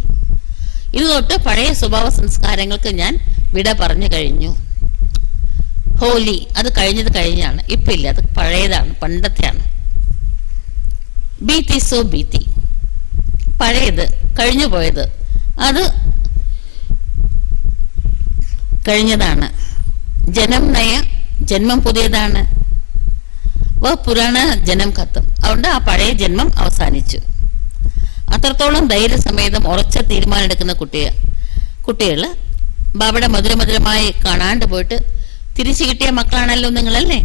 ഇത് തൊട്ട് പഴയ സ്വഭാവ സംസ്കാരങ്ങൾക്ക് ഞാൻ വിട പറഞ്ഞു കഴിഞ്ഞു. ഹോലി അത് കഴിഞ്ഞാണ്, ഇപ്പൊ ഇല്ല, അത് പഴയതാണ്, പണ്ടത്തെയാണ്. ബീത്തി സോ ബീത്തി, പഴയത് കഴിഞ്ഞു പോയത് അത് കഴിഞ്ഞതാണ്. ജനം നയ, ജന്മം പുതിയതാണ്. പുരാണ ജനം കത്തും, അതുകൊണ്ട് ആ പഴയ ജന്മം അവസാനിച്ചു. അത്രത്തോളം ധൈര്യസമേതം ഉറച്ച തീരുമാനം എടുക്കുന്ന കുട്ടികൾ ബാബയുടെ മധുരമധുരമായി കാണാണ്ട് പോയിട്ട് തിരിച്ചു കിട്ടിയ മക്കളാണല്ലോ നിങ്ങളല്ലേ.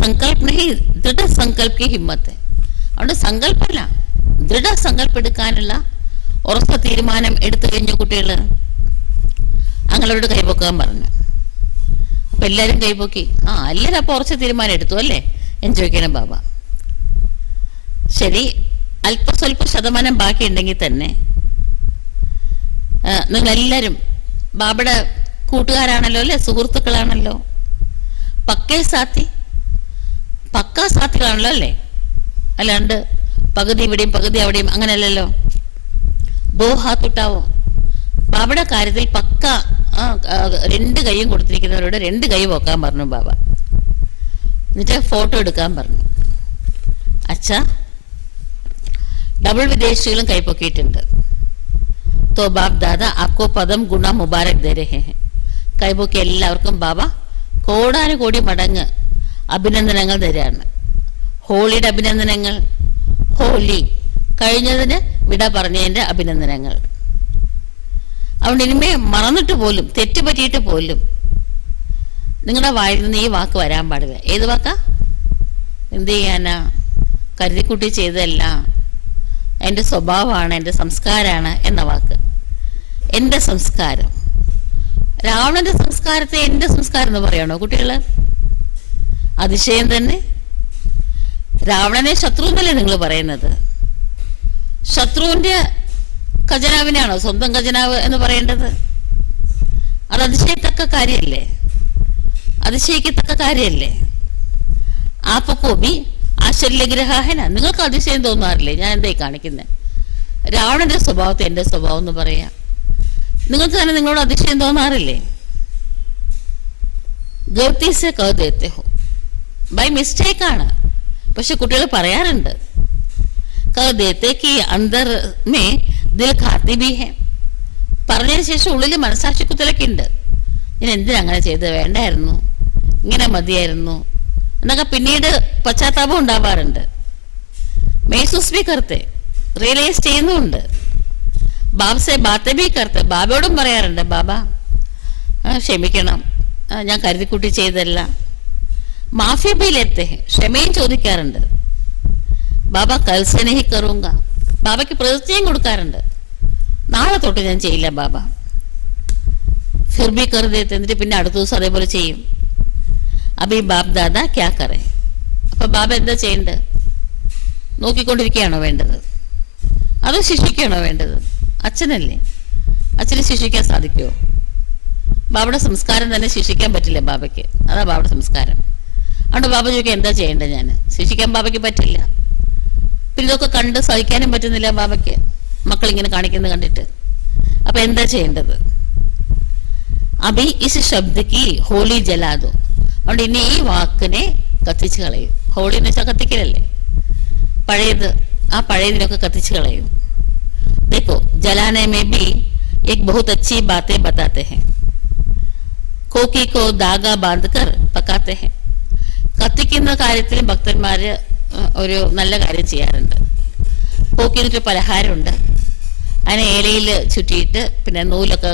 സങ്കല്പ നഹി ദൃഢ സങ്കല്പ കി ഹിമ്മത്ത്. അതുകൊണ്ട് സങ്കല്പമല്ല, ദൃഢസങ്കല്പം എടുക്കാനുള്ള ഉറച്ച തീരുമാനം എടുത്തു കഴിഞ്ഞ കുട്ടികൾ അങ്ങളോട് കൈപൊക്കാൻ പറഞ്ഞു. അപ്പം എല്ലാവരും കൈപൊക്കി. എല്ലാവരും അപ്പോൾ ഉറച്ച തീരുമാനം എടുത്തു അല്ലേ എന്ന് ചോദിക്കണം ബാബ. ശരി, അല്പസ്വല്പ ശതമാനം ബാക്കിയുണ്ടെങ്കിൽ തന്നെ നിങ്ങളെല്ലാവരും ബാബയുടെ കൂട്ടുകാരാണല്ലോ അല്ലേ, സുഹൃത്തുക്കളാണല്ലോ, പക്കാ സാത്തികളാണല്ലോ അല്ലേ, അല്ലാണ്ട് പകുതി ഇവിടെയും പകുതി അവിടെയും അങ്ങനെയല്ലല്ലോ. ദോ ഹാത്ത് ഉട്ടാവോ. ബാബയുടെ കാര്യത്തിൽ പക്ക 2 കൈയും കൊടുത്തിരിക്കുന്നവരോട് 2 കൈ പൊക്കാൻ പറഞ്ഞു ബാബ. എന്നിട്ട് ഫോട്ടോ എടുക്കാൻ പറഞ്ഞു. അച്ഛാ, ഡബിൾ വിദേശികളും കൈപ്പൊക്കിയിട്ടുണ്ട്. തോ ബാബ് ദാദാ ആപ്കോ പദം ഗുണ മുബാരക് ദേ രഹേ ഹെ. കൈപ്പൊക്കി എല്ലാവർക്കും ബാബ കോടാനുകോടി മടങ്ങ് അഭിനന്ദനങ്ങൾ തരാണ്. ഹോളിയുടെ അഭിനന്ദനങ്ങൾ, ഹോലി കഴിഞ്ഞതിന് വിട പറഞ്ഞതിൻ്റെ അഭിനന്ദനങ്ങൾ. അതുകൊണ്ട് ഇനിമേ മറന്നിട്ട് പോലും, തെറ്റുപറ്റിയിട്ട് പോലും നിങ്ങളുടെ വായിൽ നിന്ന് ഈ വാക്ക് വരാൻ പാടില്ല. ഏത് വാക്കാ? എന്ത് ചെയ്യാനാ, കരുതിക്കുട്ടി ചെയ്തതല്ല, എൻ്റെ സ്വഭാവമാണ്, എൻ്റെ സംസ്കാരമാണ് എന്ന വാക്ക്. എൻ്റെ സംസ്കാരം. രാവണന്റെ സംസ്കാരത്തെ എൻ്റെ സംസ്കാരം എന്ന് പറയണോ കുട്ടികൾ? അതിശയം തന്നെ. രാവണനെ ശത്രു എന്നല്ലേ നിങ്ങൾ പറയുന്നത്? ശത്രുവിൻ്റെ ഖജനാവിനാണോ സ്വന്തം ഖജനാവ് എന്ന് പറയേണ്ടത്? അത് അതിശയിക്കത്തക്ക കാര്യമല്ലേ? അതിശയിക്കത്തക്ക കാര്യമല്ലേ? ആപ്പക്കോബി ആശ്ചര്യഗ്രഹന. നിങ്ങൾക്ക് അതിശയം തോന്നാറില്ലേ? ഞാൻ എന്തായി കാണിക്കുന്നത്? രാവണന്റെ സ്വഭാവത്തെ എൻ്റെ സ്വഭാവം എന്ന് പറയാം. നിങ്ങൾക്ക് തന്നെ നിങ്ങളോട് അതിശയം തോന്നാറില്ലേ? ഗൗത്തീസെ കൗദേത്തെ ഹോ, ബൈ മിസ്റ്റേക്കാണ്. പക്ഷെ കുട്ടികൾ പറയാറുണ്ട് കൗദേത്തെ കി അന്തർ മേ ദിൽ ഖാത്തി ബി ഹെ. പറഞ്ഞതിന് ശേഷം ഉള്ളിൽ മനസാക്ഷി കുത്തലൊക്കെ ഉണ്ട്. ഞാൻ എന്തിനങ്ങനെ ചെയ്ത്, വേണ്ടായിരുന്നു, ഇങ്ങനെ മതിയായിരുന്നു എന്നൊക്കെ പിന്നീട് പശ്ചാത്താപം ഉണ്ടാവാറുണ്ട്. മേസൂസ് ബി കർത്തെ, റിയലൈസ് ചെയ്യുന്നുമുണ്ട്. ബാബ്സെ ബാത്തെ ബി കർത്തെ, ബാബയോടും പറയാറുണ്ട്, ബാബ ക്ഷമിക്കണം, ഞാൻ കരുതിക്കുട്ടി ചെയ്തല്ല. മാഫി ബിയിലെത്തെ, ക്ഷമയും ചോദിക്കാറുണ്ട്. ബാബ കൽസനഹി കറുങ്ക, ബാബയ്ക്ക് പ്രതിജ്ഞയും കൊടുക്കാറുണ്ട്, നാളെ തൊട്ട് ഞാൻ ചെയ്യില്ല ബാബ. ഫിർബി കറുതേത്ത്, എന്നിട്ട് പിന്നെ അടുത്ത ദിവസം അതേപോലെ ചെയ്യും. അബി ബാബ് ദാദാ ക്യാ കറേ. അപ്പൊ ബാബ എന്താ ചെയ്യേണ്ടത്? നോക്കിക്കൊണ്ടിരിക്കുകയാണോ വേണ്ടത്? അതോ ശിക്ഷിക്കുകയാണോ വേണ്ടത്? അച്ഛനല്ലേ, അച്ഛനെ ശിക്ഷിക്കാൻ സാധിക്കുമോ? ബാബയുടെ സംസ്കാരം തന്നെ ശിക്ഷിക്കാൻ പറ്റില്ല ബാബയ്ക്ക്. അതാ ബാബയുടെ സംസ്കാരം. അതുകൊണ്ട് ബാബ ചോദിക്കാൻ എന്താ ചെയ്യേണ്ടത്? ഞാൻ ശിക്ഷിക്കാൻ ബാബയ്ക്ക് പറ്റില്ല. പിന്നെ ഇതൊക്കെ കണ്ട് സഹിക്കാനും പറ്റുന്നില്ല ബാബയ്ക്ക്, മക്കളിങ്ങനെ കാണിക്കുന്നത് കണ്ടിട്ട്. അപ്പൊ എന്താ ചെയ്യേണ്ടത്? അബി ഇസ് ശബ്ദക്ക് ഹോളി ജലാദോ. അതുകൊണ്ട് ഇനി ഈ വാക്കിനെ കത്തിച്ച് കളയും. ഹോളി എന്ന് വെച്ചാൽ കത്തിക്കലല്ലേ, പഴയത്. ആ പഴയതിനൊക്കെ കത്തിച്ച് കളയും. देखो जलाने में भी एक बहुत अच्छी बातें बताते हैं. कोकी को धागा बांधकर पकाते हैं. കത്തിക്കുന്ന കാര്യത്തിൽ ഭക്തന്മാർ ഒരു നല്ല കാര്യം ചെയ്യാറുണ്ട്. കോക്കിനൊരു പലഹാരമുണ്ട്, അതിനെ ഇലയിൽ ചുറ്റിയിട്ട് പിന്നെ നൂലൊക്കെ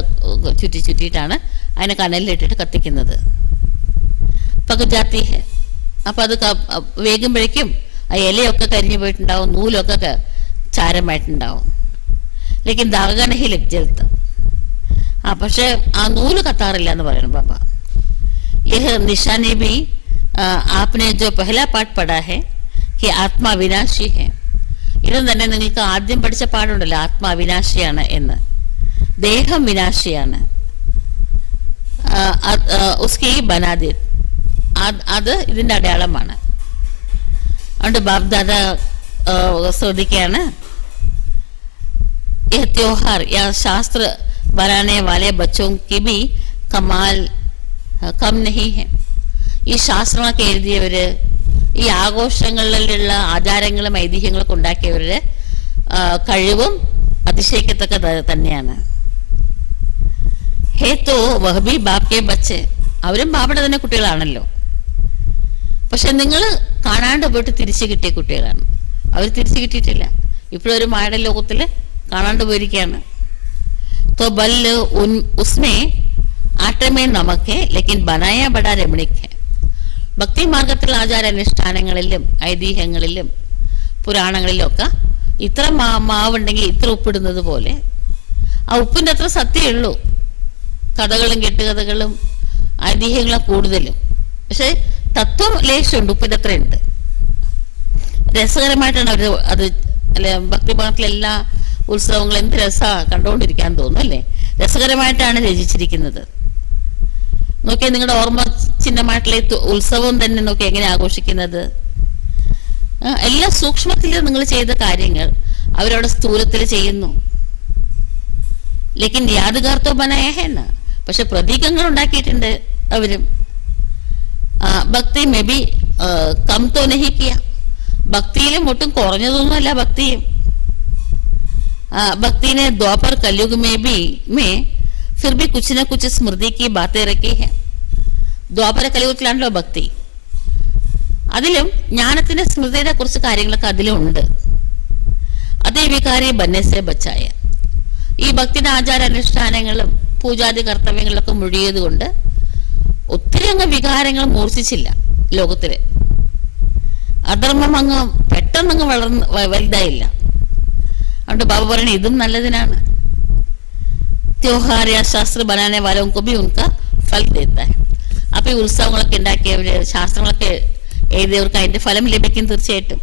ചുറ്റിയിട്ടാണ് അതിനെ കനലിലിട്ടിട്ട് കത്തിക്കുന്നത്. പകുജാത്തി ഹെ. അപ്പം അത് വേകുമ്പോഴേക്കും ആ ഇലയൊക്കെ കരിഞ്ഞു പോയിട്ടുണ്ടാവും, നൂലൊക്കെ ചാരമായിട്ടുണ്ടാവും. ലേക്കിൻ ധാഗ നഹി ലഗ് ജൽത്ത. പക്ഷെ ആ നൂല് കത്താറില്ല എന്ന് പറയണം ബാബ. യഹ് നിശാനി ബി ആപ്നെ ജോ പെഹ്ലാ പാഠ് പഠാ ഹെ കി ആത്മാ വിനാശി ഹെ. ഇതും തന്നെ നിങ്ങൾക്ക് ആദ്യം പഠിച്ച പാടുണ്ടല്ലോ, ആത്മാ വിനാശിയാണ് എന്ന്. ദേഹം വിനാശിയാണ്. ഉസ്കി ബനാദി, അത് ഇതിൻ്റെ അടയാളമാണ്. അതുകൊണ്ട് ബാബ് ദാദ ശ്രദ്ധിക്കുകയാണ്, यह त्योहार या शास्त्र बनाने वाले बच्चों की भी कमाल कम नहीं है. ഈ ശാസ്ത്രങ്ങളൊക്കെ എഴുതിയവർ, ഈ ആഘോഷങ്ങളിലുള്ള ആചാരങ്ങളും ഐതിഹ്യങ്ങളൊക്കെ ഉണ്ടാക്കിയവരുടെ കഴിവും അതിശയിക്കത്തക്ക തന്നെയാണ്. ഹേ തോ വഹ് ബി ബാപ് കെ ബച്ചെ, അവരും ബാബയുടെ തന്നെ കുട്ടികളാണല്ലോ. പക്ഷെ നിങ്ങൾ കാണാണ്ട് പോയിട്ട് തിരിച്ചു കിട്ടിയ കുട്ടികളാണ്. അവർ തിരിച്ചു കിട്ടിയിട്ടില്ല. ഇപ്പോഴും ഒരു മായുടെ ലോകത്തിൽ കാണാണ്ട് പോയിരിക്കുകയാണ്. तो बल उसमें आटे में नमक है लेकिन बनाया बड़ा रेमणिक है. ഭക്തിമാർഗത്തിലുള്ള ആചാരാനുഷ്ഠാനങ്ങളിലും ഐതിഹ്യങ്ങളിലും പുരാണങ്ങളിലും ഒക്കെ ഇത്ര മാവുണ്ടെങ്കിൽ ഇത്ര ഉപ്പിടുന്നത് പോലെ ആ ഉപ്പിൻ്റെ അത്ര സത്യമേ ഉള്ളൂ. കഥകളും കെട്ടുകഥകളും ഐതിഹ്യങ്ങളും കൂടുതലും, പക്ഷെ തത്വം ലേശമുണ്ട്, ഉപ്പിൻ്റെ അത്ര ഉണ്ട്. രസകരമായിട്ടാണ് അവർ അത് അല്ലെ, ഭക്തിമാർഗത്തിലെ എല്ലാ ഉത്സവങ്ങളും എന്ത് രസമാണ് കണ്ടുകൊണ്ടിരിക്കാൻ തോന്നും അല്ലേ. രസകരമായിട്ടാണ് രചിച്ചിരിക്കുന്നത്. നോക്കിയാൽ നിങ്ങളുടെ ഓർമ്മ ചിഹ്നമായിട്ടുള്ള ഉത്സവം തന്നെ നോക്കി എങ്ങനെ ആഘോഷിക്കുന്നത്. എല്ലാ സൂക്ഷ്മത്തിൽ നിങ്ങൾ ചെയ്ത കാര്യങ്ങൾ അവരവിടെ സ്ഥൂലത്തിൽ ചെയ്യുന്നു. ലേക്കിൻ യാദഗാർത്തോ ബനായ ഹൈ ന, പക്ഷെ പ്രതീകങ്ങൾ ഉണ്ടാക്കിയിട്ടുണ്ട് അവരും. ഭക്തി മേ ബി കം തോ നഹി കിയ, ഭക്തിയിലും ഒട്ടും കുറഞ്ഞതൊന്നുമല്ല ഭക്തിയും. भक्ति ने द्वापर कलयुग में भी फिर भी कुछ न कुछ स्मृति की बातें रखी है. ദ്വാപര കലിയുഗത്തിലാണല്ലോ ഭക്തി. അതിലും ജ്ഞാനത്തിന്റെ സ്മൃതിയുടെ കുറച്ച് കാര്യങ്ങളൊക്കെ അതിലും ഉണ്ട്. അതേ വികാരി ബന്നേസെ ബച്ചായ, ഈ ഭക്തിയുടെ ആചാരാനുഷ്ഠാനങ്ങളും പൂജാതി കർത്തവ്യങ്ങളിലൊക്കെ മുഴുകിയത് കൊണ്ട് ഒത്തിരി അങ്ങ് വികാരങ്ങൾ മൂർച്ഛിച്ചില്ല ലോകത്തില്. അധർമ്മം അങ്ങ് പെട്ടെന്നങ്ങ് വലുതായില്ല. അതുകൊണ്ട് ബാബ പറയണ ഇതും നല്ലതിനാണ്. त्योहार या शास्त्र बनाने वालों को भी उनका फल देता है. അപ്പൊ ഈ ഉത്സവങ്ങളൊക്കെ ഉണ്ടാക്കിയവര് ശാസ്ത്രങ്ങളൊക്കെ എഴുതിയവർക്ക് അതിന്റെ ഫലം ലഭിക്കും തീർച്ചയായിട്ടും.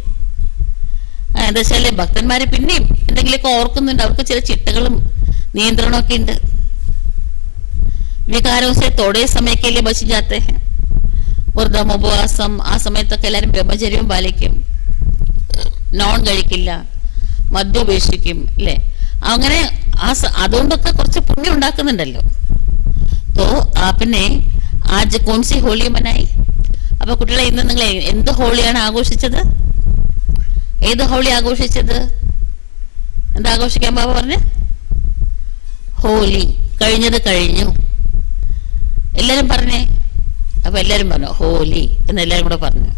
എന്താ വെച്ചാല് ഭക്തന്മാരെ പിന്നെയും എന്തെങ്കിലുമൊക്കെ ഓർക്കുന്നുണ്ട്. അവർക്ക് ചില ചിട്ടകളും നിയന്ത്രണമൊക്കെ ഉണ്ട്. വികാരവും തോടെ സമയക്കല്ലേ ബച്ച് ജാത്തെ ഹെ. വ്രതം ഉപവാസം ആ സമയത്തൊക്കെ എല്ലാവരും ബ്രഹ്മചര്യവും പാലിക്കും, നോൺ കഴിക്കില്ല, മദ്യപേക്ഷിക്കും അല്ലേ. അങ്ങനെ അതുകൊണ്ടൊക്കെ കുറച്ച് പുണ്യം ഉണ്ടാക്കുന്നുണ്ടല്ലോ. തോ ആപ്പിനെ ആജ് കോൺസി ഹോളി മനായി. അപ്പൊ കുട്ടികളെ ഇന്ന് നിങ്ങൾ എന്ത് ഹോളിയാണ് ആഘോഷിച്ചത്? ഏത് ഹോളി ആഘോഷിച്ചത്? എന്താ ആഘോഷിക്കാൻ ബാബ പറഞ്ഞ്? ഹോലി. കഴിഞ്ഞത് കഴിഞ്ഞു. എല്ലാരും പറഞ്ഞേ. അപ്പൊ എല്ലാരും പറഞ്ഞു ഹോലി എന്ന് എല്ലാരും കൂടെ പറഞ്ഞു.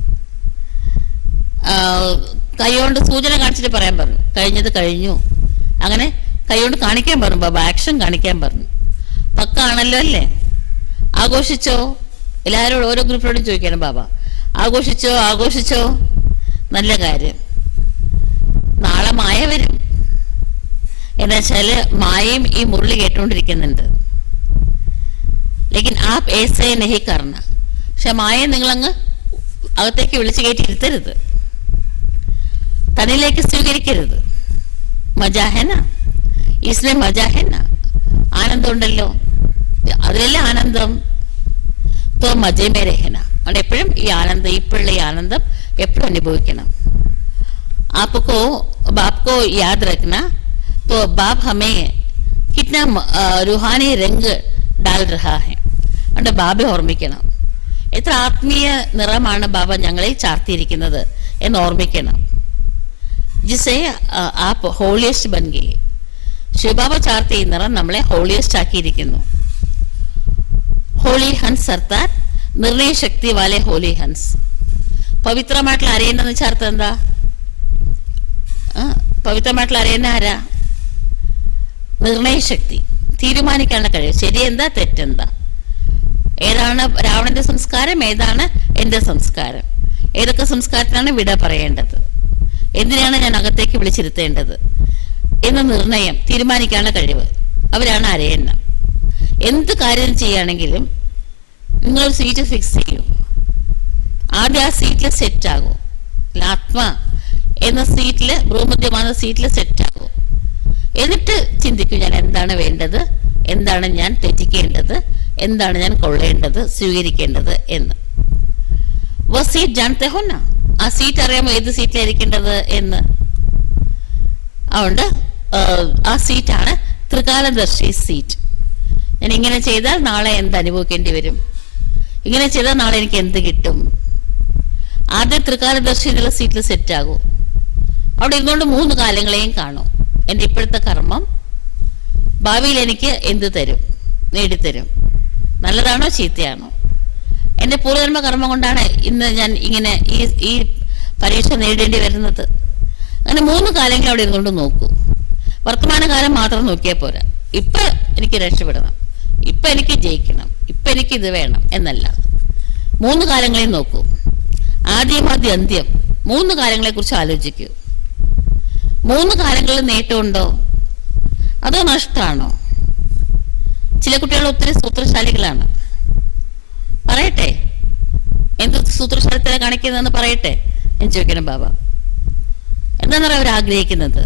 കൈകൊണ്ട് സൂചന കാണിച്ചിട്ട് പറയാൻ പറഞ്ഞു. കഴിഞ്ഞത് കഴിഞ്ഞു. അങ്ങനെ കൈകൊണ്ട് കാണിക്കാൻ പറഞ്ഞു ബാബ, ആക്ഷൻ കാണിക്കാൻ പറഞ്ഞു. പക്കാണല്ലോ അല്ലേ? ആഘോഷിച്ചോ? എല്ലാവരോടും ഓരോ ഗ്രൂപ്പിനോടും ചോദിക്കണം ബാബ, ആഘോഷിച്ചോ? ആഘോഷിച്ചോ? നല്ല കാര്യം. നാളെ മായ വരും. എന്താ വെച്ചാല് മായയും ഈ മുരളി കേട്ടോണ്ടിരിക്കുന്നുണ്ട്. ലേക്കിൻ ആപ് ഏസേ നഹി കർണ. പക്ഷെ മായയെ നിങ്ങളങ്ങ് അകത്തേക്ക് വിളിച്ചു കയറ്റി ഇരുത്തരുത്, തന്നിലേക്ക് സ്വീകരിക്കരുത്. മജാഹെന ഈശ്വര മജാഹെന, ആനന്ദം ഉണ്ടല്ലോ, അതിലല്ലേ ആനന്ദം. തോ മജമേ രഹന. അവിടെ എപ്പോഴും ഈ ആനന്ദം, ഇപ്പോഴുള്ള ഈ ആനന്ദം എപ്പോഴും അനുഭവിക്കണം. आपको बाप को याद रखना, तो बाप हमें कितना रूहानी रंग डाल रहा है. അതുകൊണ്ട് ബാബയെ ഓർമ്മിക്കണം. എത്ര ആത്മീയ നിറമാണ് ബാബ ഞങ്ങളെ ചാർത്തിയിരിക്കുന്നത് എന്ന് ഓർമ്മിക്കണം. ജിസേ ആപ്പ് ഹോളിയസ്റ്റ് ബൻകെ. ശിവബാബ ചാർത്തിയ നിറം നമ്മളെ ഹോളിയസ്റ്റ് ആക്കിയിരിക്കുന്നു. ഹോളി ഹൻസ് സർത്താർ നിർണയ ശക്തി വാലെ ഹോളി ഹൻസ്. പവിത്രമായിട്ടുള്ള അരയനെന്ന് ചേർത്ത് എന്താ? പവിത്രമായിട്ടുള്ള അരയന ആരാ? നിർണയശക്തി, തീരുമാനിക്കാനുള്ള കഴിവ്. ശരി എന്താ തെറ്റെന്താ, ഏതാണ് രാവണന്റെ സംസ്കാരം, ഏതാണ് എന്റെ സംസ്കാരം, ഏതൊക്കെ സംസ്കാരത്തിനാണ് വിട പറയേണ്ടത്, എന്തിനാണ് ഞാൻ അകത്തേക്ക് വിളിച്ചിരുത്തേണ്ടത് എന്ന നിർണയം തീരുമാനിക്കാനുള്ള കഴിവ്. അവരാണ് അരയന്ന. എന്ത് കാര്യം ചെയ്യുകയാണെങ്കിലും നിങ്ങൾ സീറ്റ് ഫിക്സ് ചെയ്യും. ആദ്യം ആ സീറ്റിൽ സെറ്റ് ആകും. ആത്മാ എന്ന സീറ്റിൽ, ഭൂമധ്യமான സീറ്റിൽ സെറ്റ് ആകും. എന്നിട്ട് ചിന്തിക്കും, ഞാൻ എന്താണ് വേണ്ടത്, എന്താണ് ഞാൻ ത്യജിക്കേണ്ടത്, എന്താണ് ഞാൻ കൊള്ളേണ്ടത്, സ്വീകരിക്കേണ്ടത് എന്ന്. वो सीट जानते हो ना? ആ സീറ്റ് അറിയാമോ ഏത് സീറ്റിലായിരിക്കേണ്ടത് എന്ന്? അതുകൊണ്ട് ആ സീറ്റാണ് ത്രികാലദർശി സീറ്റ്. ഞാൻ ഇങ്ങനെ ചെയ്താൽ നാളെ എന്ത് അനുഭവിക്കേണ്ടി വരും, ഇങ്ങനെ ചെയ്താൽ നാളെ എനിക്ക് എന്ത് കിട്ടും. ആദ്യം ത്രികാലദർശി എന്നുള്ള സീറ്റിൽ സെറ്റ് ആകും. അവിടെ ഇരുന്നുകൊണ്ട് 3 കാലങ്ങളെയും കാണും. എൻ്റെ ഇപ്പോഴത്തെ കർമ്മം ഭാവിയിൽ എനിക്ക് എന്ത് തരും, നേടിത്തരും, നല്ലതാണോ ചീത്തയാണോ, എൻ്റെ പൂർവ്വജന്മ കർമ്മം കൊണ്ടാണ് ഇന്ന് ഞാൻ ഇങ്ങനെ ഈ പരീക്ഷ നേടേണ്ടി വരുന്നത്. അങ്ങനെ 3 കാലങ്ങൾ അവിടെ ഇരുന്നുകൊണ്ട് നോക്കൂ. വർത്തമാനകാലം മാത്രം നോക്കിയാൽ പോരാ. ഇപ്പം എനിക്ക് രക്ഷപ്പെടണം, ഇപ്പം എനിക്ക് ജയിക്കണം, ഇപ്പം എനിക്ക് ഇത് വേണം എന്നല്ല. 3 കാലങ്ങളെ നോക്കൂ. ആദ്യമാദ്യ അന്ത്യം 3 കാര്യങ്ങളെക്കുറിച്ച് ആലോചിക്കൂ. 3 കാലങ്ങളിൽ നേട്ടമുണ്ടോ അതോ നഷ്ടമാണോ? ചില കുട്ടികൾ ഒത്തിരി സൂത്രശാലികളാണ്. പറയട്ടെ, എന്ത് സൂത്രശാലിത്തരം കാണിക്കുന്നതെന്ന് പറയട്ടെ എന്ന് ചോദിക്കണം ബാബ. എന്താണെന്ന് പറയാൻ അവർ ആഗ്രഹിക്കുന്നത്?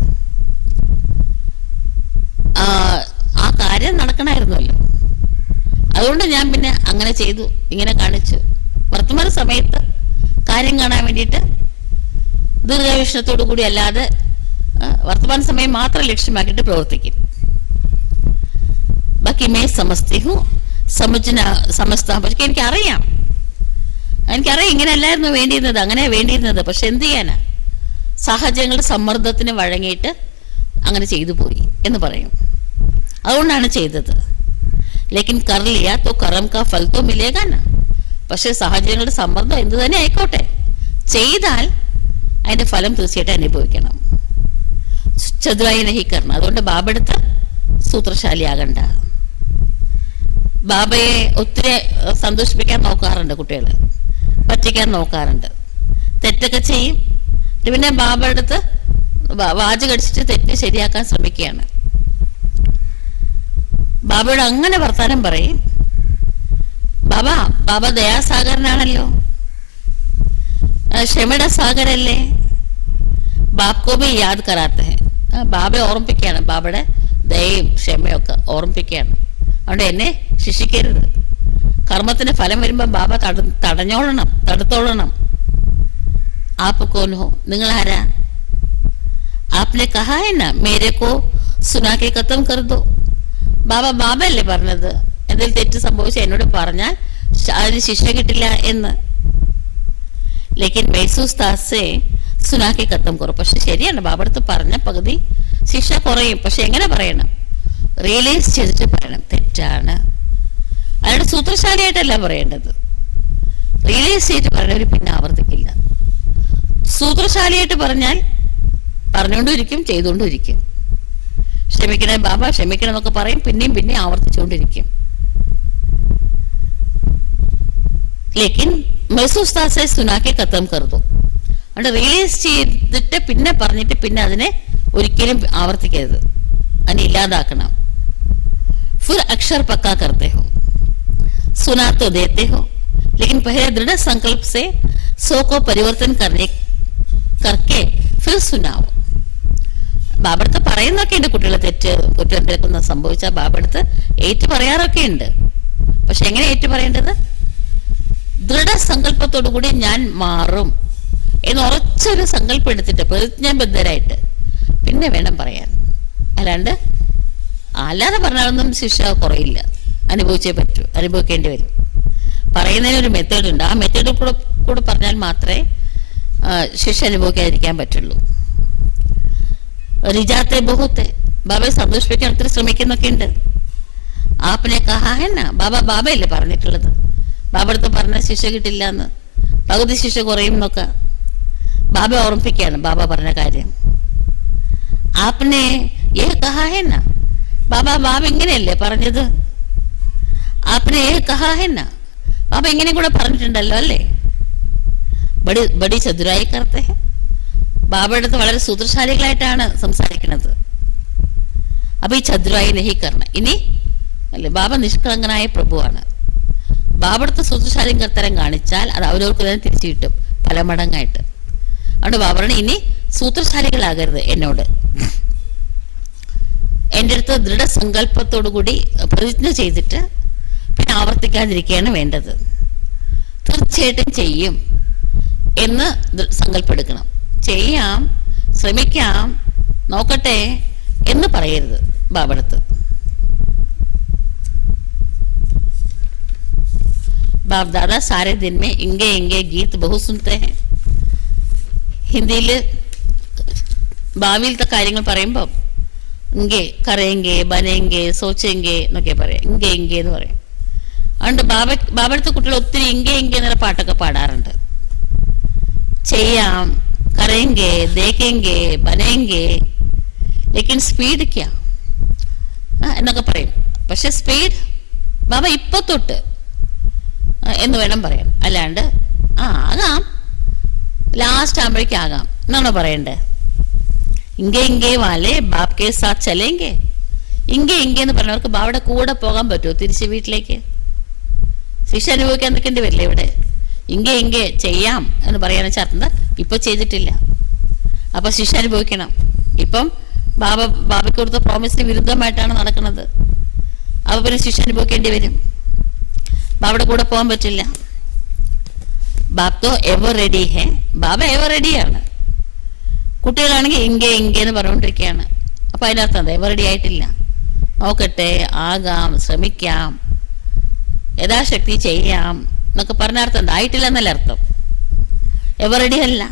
ആ കാര്യം നടക്കണമായിരുന്നല്ലോ, അതുകൊണ്ട് ഞാൻ പിന്നെ അങ്ങനെ ചെയ്തു, ഇങ്ങനെ കാണിച്ചു. വർത്തമാന സമയത്ത് കാര്യം കാണാൻ വേണ്ടിയിട്ട് ദീർഘവീക്ഷണത്തോടു കൂടി അല്ലാതെ വർത്തമാന സമയം മാത്രം ലക്ഷ്യമാക്കിയിട്ട് പ്രവർത്തിക്കും. ബാക്കി മേ സമസ്തി ഹൂ സമസ്ത. പക്ഷെ എനിക്കറിയാം ഇങ്ങനെ അല്ലായിരുന്നു വേണ്ടിയിരുന്നത്, അങ്ങനെയാണ് വേണ്ടിയിരുന്നത്. പക്ഷെ എന്ത് ചെയ്യാനാ, സാഹചര്യങ്ങളുടെ സമ്മർദ്ദത്തിന് വഴങ്ങിയിട്ട് അങ്ങനെ ചെയ്തു പോയി എന്ന് പറയും. അതുകൊണ്ടാണ് ചെയ്തത്. ലേക്കിൻ കർ ലിയാ തോ കറം കാ ഫൽ തോ മിലേഗാ നാ. പക്ഷെ സാഹചര്യങ്ങളുടെ സമ്മർദ്ദം എന്ത് തന്നെ ആയിക്കോട്ടെ, ചെയ്താൽ അതിന്റെ ഫലം തീർച്ചയായിട്ടും അനുഭവിക്കണം. ചതുരായി നഹിക്കരണം. അതുകൊണ്ട് ബാബടുത്ത് സൂത്രശാലിയാകണ്ട. ബാബയെ ഒത്തിരി സന്തോഷിപ്പിക്കാൻ നോക്കാറുണ്ട് കുട്ടികൾ, പറ്റിക്കാൻ നോക്കാറുണ്ട്, തെറ്റൊക്കെ ചെയ്യും. പിന്നെ ബാബടുത്ത് വാജ് കടിച്ചിട്ട് തെറ്റ് ശരിയാക്കാൻ ശ്രമിക്കുകയാണ്. ബാബയോട് അങ്ങനെ വർത്താനം പറയും. ബാബ ദയാസാഗരനാണല്ലോ, ക്ഷമയുടെ സാഗരല്ലേ. ബാപ്കോബി യാദ് കരാത്തെ. ബാബയെ ഓർമ്മിപ്പിക്കുകയാണ്, ബാബയുടെ ദയയും ക്ഷമയൊക്കെ ഓർമ്മിപ്പിക്കുകയാണ്. അതുകൊണ്ട് എന്നെ ശിക്ഷിക്കരുത്. കർമ്മത്തിന് ഫലം വരുമ്പോൾ ബാബ തടുത്തോളണം. ആപ്പ് കോൻ ഹോ, നിങ്ങൾ ആരാ? ആപ്നെ കഹാ ഹൈ നാ മേരെ കോ സുനാക്കെ ഖത്തം കർ ദോ. ബാബയല്ലേ പറഞ്ഞത്, എന്തെങ്കിലും തെറ്റ് സംഭവിച്ച എന്നോട് പറഞ്ഞാൽ അതിന് ശിക്ഷ കിട്ടില്ല എന്ന്. ലേക്കിൻ മൈസൂസ് ദാസെ സുനാക്കി ഖത്തം കുറവ്. പക്ഷെ ശരിയാണ്, ബാബടുത്ത് പറഞ്ഞ പകുതി ശിക്ഷ കുറയും. പക്ഷെ എങ്ങനെ പറയണം? റിയലൈസ് ചെയ്തിട്ട് പറയണം, തെറ്റാണ്. അയാളുടെ സൂത്രശാലിയായിട്ടല്ല പറയേണ്ടത്, റിയലൈസ് ചെയ്തിട്ട് പറയണവർ പിന്നെ ആവർത്തിക്കില്ല. സൂത്രശാലിയായിട്ട് പറഞ്ഞാൽ പറഞ്ഞുകൊണ്ടിരിക്കും, ചെയ്തുകൊണ്ടിരിക്കും. ക്ഷമിക്കണേ ബാബ, ക്ഷമിക്കണം എന്നൊക്കെ പറയും, പിന്നെയും ആവർത്തിച്ചുകൊണ്ടിരിക്കും. ലേക്കിൻ മഹസൂസ് ദാസെ സുനാക്കി ഖത്തം കർദോ. അതുകൊണ്ട് റിയലൈസ് ചെയ്തിട്ട് പിന്നെ പറഞ്ഞിട്ട് പിന്നെ അതിനെ ഒരിക്കലും ആവർത്തിക്കരുത്, അതിനെ ഇല്ലാതാക്കണം. फिर अक्षर पक्का करते हो, सुना तो देते हो, लेकिन पहले दृढ़ संकल्प से 100 को परिवर्तन करके फिर सुनाओ. ബാബടുത്ത് പറയുന്നൊക്കെ ഉണ്ട്, കുട്ടികളെ കുറ്റം സംഭവിച്ചാൽ ബാബടുത്ത് ഏറ്റു പറയാറൊക്കെ ഉണ്ട്. പക്ഷെ എങ്ങനെ ഏറ്റു പറയേണ്ടത്? ദൃഢസങ്കല്പത്തോടു കൂടി ഞാൻ മാറും എന്ന് ഉറച്ചൊരു സങ്കല്പം എടുത്തിട്ട് പ്രതിജ്ഞാബദ്ധരായിട്ട് പിന്നെ വേണം പറയാൻ. അല്ലാതെ പറഞ്ഞാലൊന്നും ശിക്ഷ കുറയില്ല, അനുഭവിക്കേണ്ടി വരും. പറയുന്നതിന് ഒരു മെത്തേഡ് ഉണ്ട്, ആ മെത്തേഡിൽ കൂടെ പറഞ്ഞാൽ മാത്രമേ ശിക്ഷ അനുഭവിക്കാതിരിക്കാൻ പറ്റുള്ളൂ. റിജാത്തെ ബഹുത്തെ, ബാബയെ സന്തോഷിപ്പിക്കാൻ ഒത്തിരി ശ്രമിക്കുന്നൊക്കെ ഉണ്ട്. ആപ്പിനെ കഹാഹെന്ന, ബാബയല്ലേ പറഞ്ഞിട്ടുള്ളത്. ബാബടുത്ത് പറഞ്ഞ ശിക്ഷ കിട്ടില്ല എന്ന്, പകുതി ശിക്ഷ കുറയും എന്നൊക്കെ ബാബ ഓർമ്മിപ്പിക്കുകയാണ്. ബാബ പറഞ്ഞ കാര്യം ആപ്പിനെ കഹാഹെന്ന, ബാബ ഇങ്ങനെയല്ലേ പറഞ്ഞത്. ആപ്പിനെ കഹാഹെന്ന, ബാബ ഇങ്ങനെ കൂടെ പറഞ്ഞിട്ടുണ്ടല്ലോ അല്ലേ. ബഡി ചതുരായി കർത്തെ. ബാബയുടെ അടുത്ത് വളരെ സൂത്രശാലികളായിട്ടാണ് സംസാരിക്കുന്നത്. അപ്പൊ ഈ ചതുരായി നഹിക്കർണ ഇനി അല്ലേ, ബാബ നിഷ്കളങ്കനായ പ്രഭുവാണ്. ബാബടുത്ത് സൂത്രശാലിയും കർത്തരം കാണിച്ചാൽ അത് അവരവർക്ക് തന്നെ തിരിച്ചു കിട്ടും പല മടങ്ങായിട്ട്. അതുകൊണ്ട് ബാബറിന് ഇനി സൂത്രശാലികളാകരുത് എന്നോട്. എൻ്റെ അടുത്ത് ദൃഢസങ്കല്പത്തോടു കൂടി പ്രതിജ്ഞ ചെയ്തിട്ട് പിന്നെ ആവർത്തിക്കാതിരിക്കുകയാണ് വേണ്ടത്. തീർച്ചയായിട്ടും ചെയ്യും എന്ന് സങ്കല്പെടുക്കണം. ചെയ്യാം, ശ്രമിക്കാം, നോക്കട്ടെ എന്ന് പറയരുത് ബാബടുത്ത്. बाप दादा सारे दिन में इंगे गीत बहुत सुनते हैं. ഹിന്ദിയിൽ ഭാവിയിലത്തെ കാര്യങ്ങൾ പറയുമ്പോൾ ഇங்கே കരയെങ്കെ ബനെങ്കെ സോച്ചെങ്കെ എന്നൊക്കെ പറയാം. ഇங்கே എന്ന് പറയും. അതുകൊണ്ട് ബാബടുത്തെ കുട്ടികൾ ഒത്തിരി ഇங்கே എന്നുള്ള പാട്ടൊക്കെ പാടാറുണ്ട്. ചെയ്യാം, കരയെങ്കെ, ദേക്കെങ്കെ, ബനെങ്കെ, ലേക്കിൻ സ്പീഡ് ക്യാ എന്നൊക്കെ പറയും. പക്ഷെ സ്പീഡ് ബാബ ഇപ്പൊ തൊട്ട് എന്ന് വേണം പറയാൻ. അല്ലാണ്ട് ആകാം, ലാസ്റ്റ് ആകുമ്പോഴേക്കും ആകാം എന്നാണോ പറയണ്ടേ? ഇங்கே വാലേ ബാപ് കെ സാത്ത് ചലേങ്കെ. ഇங்கே എന്ന് പറഞ്ഞവർക്ക് ബാബയുടെ കൂടെ പോകാൻ പറ്റുമോ തിരിച്ച് വീട്ടിലേക്ക്? ശിക്ഷ അനുഭവിക്കാൻ നിൽക്കേണ്ടി വരില്ലേ ഇവിടെ? ഇங்கே ചെയ്യാം എന്ന് പറയാന്ന് വെച്ചാൽ ഇപ്പൊ ചെയ്തിട്ടില്ല, അപ്പൊ ശിക്ഷ അനുഭവിക്കണം. ഇപ്പം ബാബയ്ക്ക് കൊടുത്ത പ്രോമിസിന് വിരുദ്ധമായിട്ടാണ് നടക്കുന്നത്. അപ്പൊ പിന്നെ ശിക്ഷ അനുഭവിക്കേണ്ടി വരും. ബാബയുടെ കൂടെ പോകാൻ പറ്റില്ല. ബാബ് തോ എവർ റെഡി ഹേ, ബാബ എവർ റെഡിയാണ്. കുട്ടികളാണെങ്കിൽ ഇங்கே എന്ന് പറഞ്ഞുകൊണ്ടിരിക്കുകയാണ്. അപ്പൊ അതിനർത്ഥം എന്താ? എവർ റെഡി ആയിട്ടില്ല. നോക്കട്ടെ, ആകാം, ശ്രമിക്കാം, യഥാശക്തി ചെയ്യാം എന്നൊക്കെ പറഞ്ഞർത്ഥം എന്താ? ആയിട്ടില്ല എന്നല്ല അർത്ഥം. എവർ റെഡി അല്ല.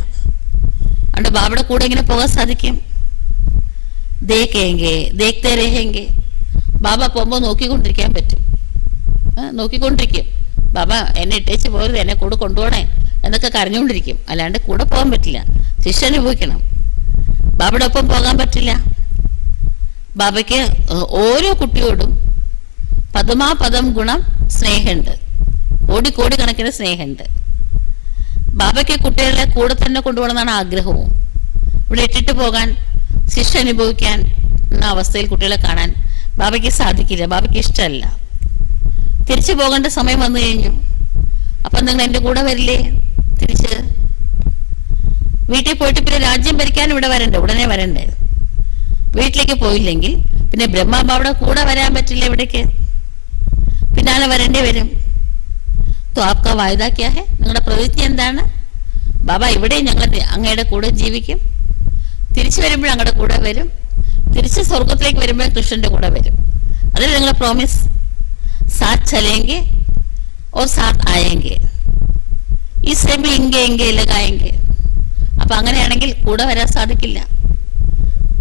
അതുകൊണ്ട് ബാബയുടെ കൂടെ എങ്ങനെ പോകാൻ സാധിക്കും? ദേഖത്തെ രഹേങ്കെ. ബാബ പോകുമ്പോൾ നോക്കിക്കൊണ്ടിരിക്കാൻ പറ്റും, നോക്കിക്കൊണ്ടിരിക്കും. ബാബ എന്നെ ഇട്ടേച്ച് പോകരുത്, എന്നെ കൂടെ കൊണ്ടുപോകണേ എന്നൊക്കെ കരഞ്ഞുകൊണ്ടിരിക്കും. അല്ലാണ്ട് കൂടെ പോകാൻ പറ്റില്ല, ശിക്ഷ അനുഭവിക്കണം. ബാബയുടെ ഒപ്പം പോകാൻ പറ്റില്ല. ബാബയ്ക്ക് ഓരോ കുട്ടിയോടും പദമാപദം ഗുണം സ്നേഹമുണ്ട്, കോടി കണക്കിന് സ്നേഹമുണ്ട്. ബാബയ്ക്ക് കുട്ടികളെ കൂടെ തന്നെ കൊണ്ടുപോകണമെന്നാണ് ആഗ്രഹവും. ഇവിടെ ഇട്ടിട്ട് പോകാൻ, ശിക്ഷ അനുഭവിക്കാൻ എന്ന അവസ്ഥയിൽ കുട്ടികളെ കാണാൻ ബാബയ്ക്ക് സാധിക്കില്ല, ബാബയ്ക്ക് ഇഷ്ടമല്ല. തിരിച്ചു പോകേണ്ട സമയം വന്നു കഴിഞ്ഞു. അപ്പം നിങ്ങൾ എൻ്റെ കൂടെ വരില്ലേ? തിരിച്ച് വീട്ടിൽ പോയിട്ട് പിന്നെ രാജ്യം ഭരിക്കാൻ ഇവിടെ വരണ്ടേ? ഉടനെ വരണ്ടേ? വീട്ടിലേക്ക് പോയില്ലെങ്കിൽ പിന്നെ ബ്രഹ്മബാബയുടെ കൂടെ വരാൻ പറ്റില്ല, ഇവിടേക്ക് പിന്നാലെ വരേണ്ടി വരും. तो आपका वायदा क्या है? നിങ്ങളുടെ പ്രതിജ്ഞ എന്താണ്? ബാബ ഇവിടെ ഞങ്ങൾ അങ്ങയുടെ കൂടെ ജീവിക്കും, തിരിച്ചു വരുമ്പോൾ അങ്ങയുടെ കൂടെ വരും, തിരിച്ച് സ്വർഗത്തിലേക്ക് വരുമ്പോൾ കൃഷ്ണന്റെ കൂടെ വരും. അതല്ലേ നിങ്ങളുടെ പ്രോമിസ്? സാത്ത് ചലേങ്കെ ഓർ സാത്ത് ആയെങ്കെ, ഇസ്സേ ഭി ഇங்கே ലഗായെങ്കെ. അപ്പൊ അങ്ങനെയാണെങ്കിൽ കൂടെ വരാൻ സാധിക്കില്ല.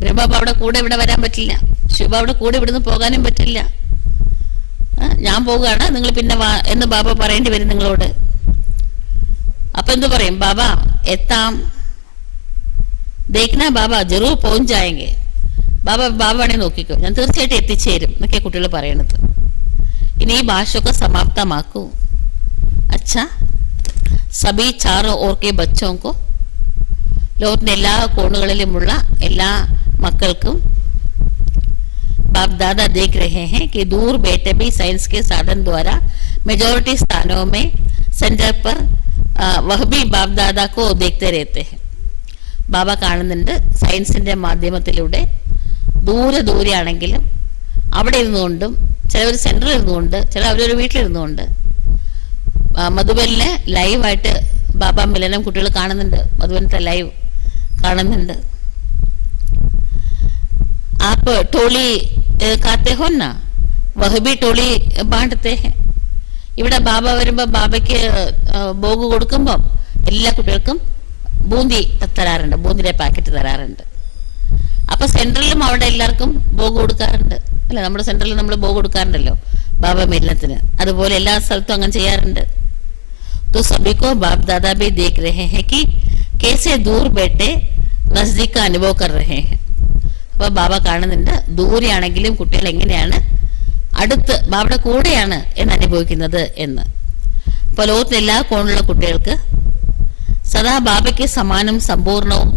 ബ്രഹ്മബാബയുടെ കൂടെ ഇവിടെ വരാൻ പറ്റില്ല, ശിവബാബയുടെ കൂടെ ഇവിടുന്ന് പോകാനും പറ്റില്ല. ഞാൻ പോവുകയാണ്, നിങ്ങൾ പിന്നെ വാ എന്ന് ബാബ പറയേണ്ടി വരും നിങ്ങളോട്. അപ്പൊ എന്ത് പറയും? ബാബ എത്താം, ദേഖ്ന ബാബ ജറൂർ പോഞ്ചായെങ്കെ. ബാബയാണെങ്കിൽ നോക്കിക്കോ, ഞാൻ തീർച്ചയായിട്ടും എത്തിച്ചേരും എന്നൊക്കെ കുട്ടികൾ പറയണത്. ഇനി ഈ ഭാഷയൊക്കെ സമാപ്തമാക്കൂ. അച്ഛാ, സബി ചാറോ ഓർക്കെ ബച്ചോങ്കോ, ലോകത്തിന്റെ എല്ലാ കോണുകളിലുമുള്ള എല്ലാ മക്കൾക്കും बाप दादा देख रहे हैं कि दूर बैठे भी साइंस के साधन द्वारा मेजॉरिटी स्थानों में सेंटर पर वह भी बाप दादा को देखते रहते हैं. ബാബ കാണുന്നുണ്ട് സയൻസിന്റെ മാധ്യമത്തിലൂടെ. ദൂരെ ആണെങ്കിലും അവിടെ ഇരുന്നുകൊണ്ടും, ചിലവർ സെന്ററിൽ ഇരുന്നുകൊണ്ട്, ചില അവരൊരു വീട്ടിലിരുന്നുകൊണ്ട് മധുബനിലെ ലൈവായിട്ട് ബാബ മിലനം കുട്ടികൾ കാണുന്നുണ്ട്. മധുബനത്തെ ലൈവ് കാണുന്നുണ്ട്. आप टोली खाते हो ना, वह भी टोली बांटते हैं. ഇവിടെ ബാബ വരുമ്പോൾ ബാബയ്ക്ക് ബോഗ് കൊടുക്കുമ്പോൾ എല്ലാ കുട്ടികൾക്കും ബൂന്തി തരാറുണ്ട്, ബൂന്തിയുടെ പാക്കറ്റ് തരാറുണ്ട്. അപ്പൊ സെൻട്രലിലും അവിടെ എല്ലാവർക്കും ബോഗ് കൊടുക്കാറുണ്ട് അല്ലെ? നമ്മുടെ സെൻട്രലിൽ നമ്മൾ ബോഗ് കൊടുക്കാറുണ്ടല്ലോ ബാബ മിലനത്തിന്. അതുപോലെ എല്ലാ സ്ഥലത്തും അങ്ങനെ ചെയ്യാറുണ്ട്. तो सभी को बाप दादा भी देख रहे हैं कि कैसे दूर बैठे नजदीक का अनुभव कर रहे हैं. അപ്പൊ ബാബ കാണുന്നുണ്ട് ദൂരെയാണെങ്കിലും കുട്ടികൾ എങ്ങനെയാണ് അടുത്ത് ബാബയുടെ കൂടെയാണ് എന്ന് അനുഭവിക്കുന്നത് എന്ന്. അപ്പൊ ലോകത്തിലെ എല്ലാ കോണിലുള്ള കുട്ടികൾക്ക് സദാ ബാബയ്ക്ക് സമാനം സമ്പൂർണവും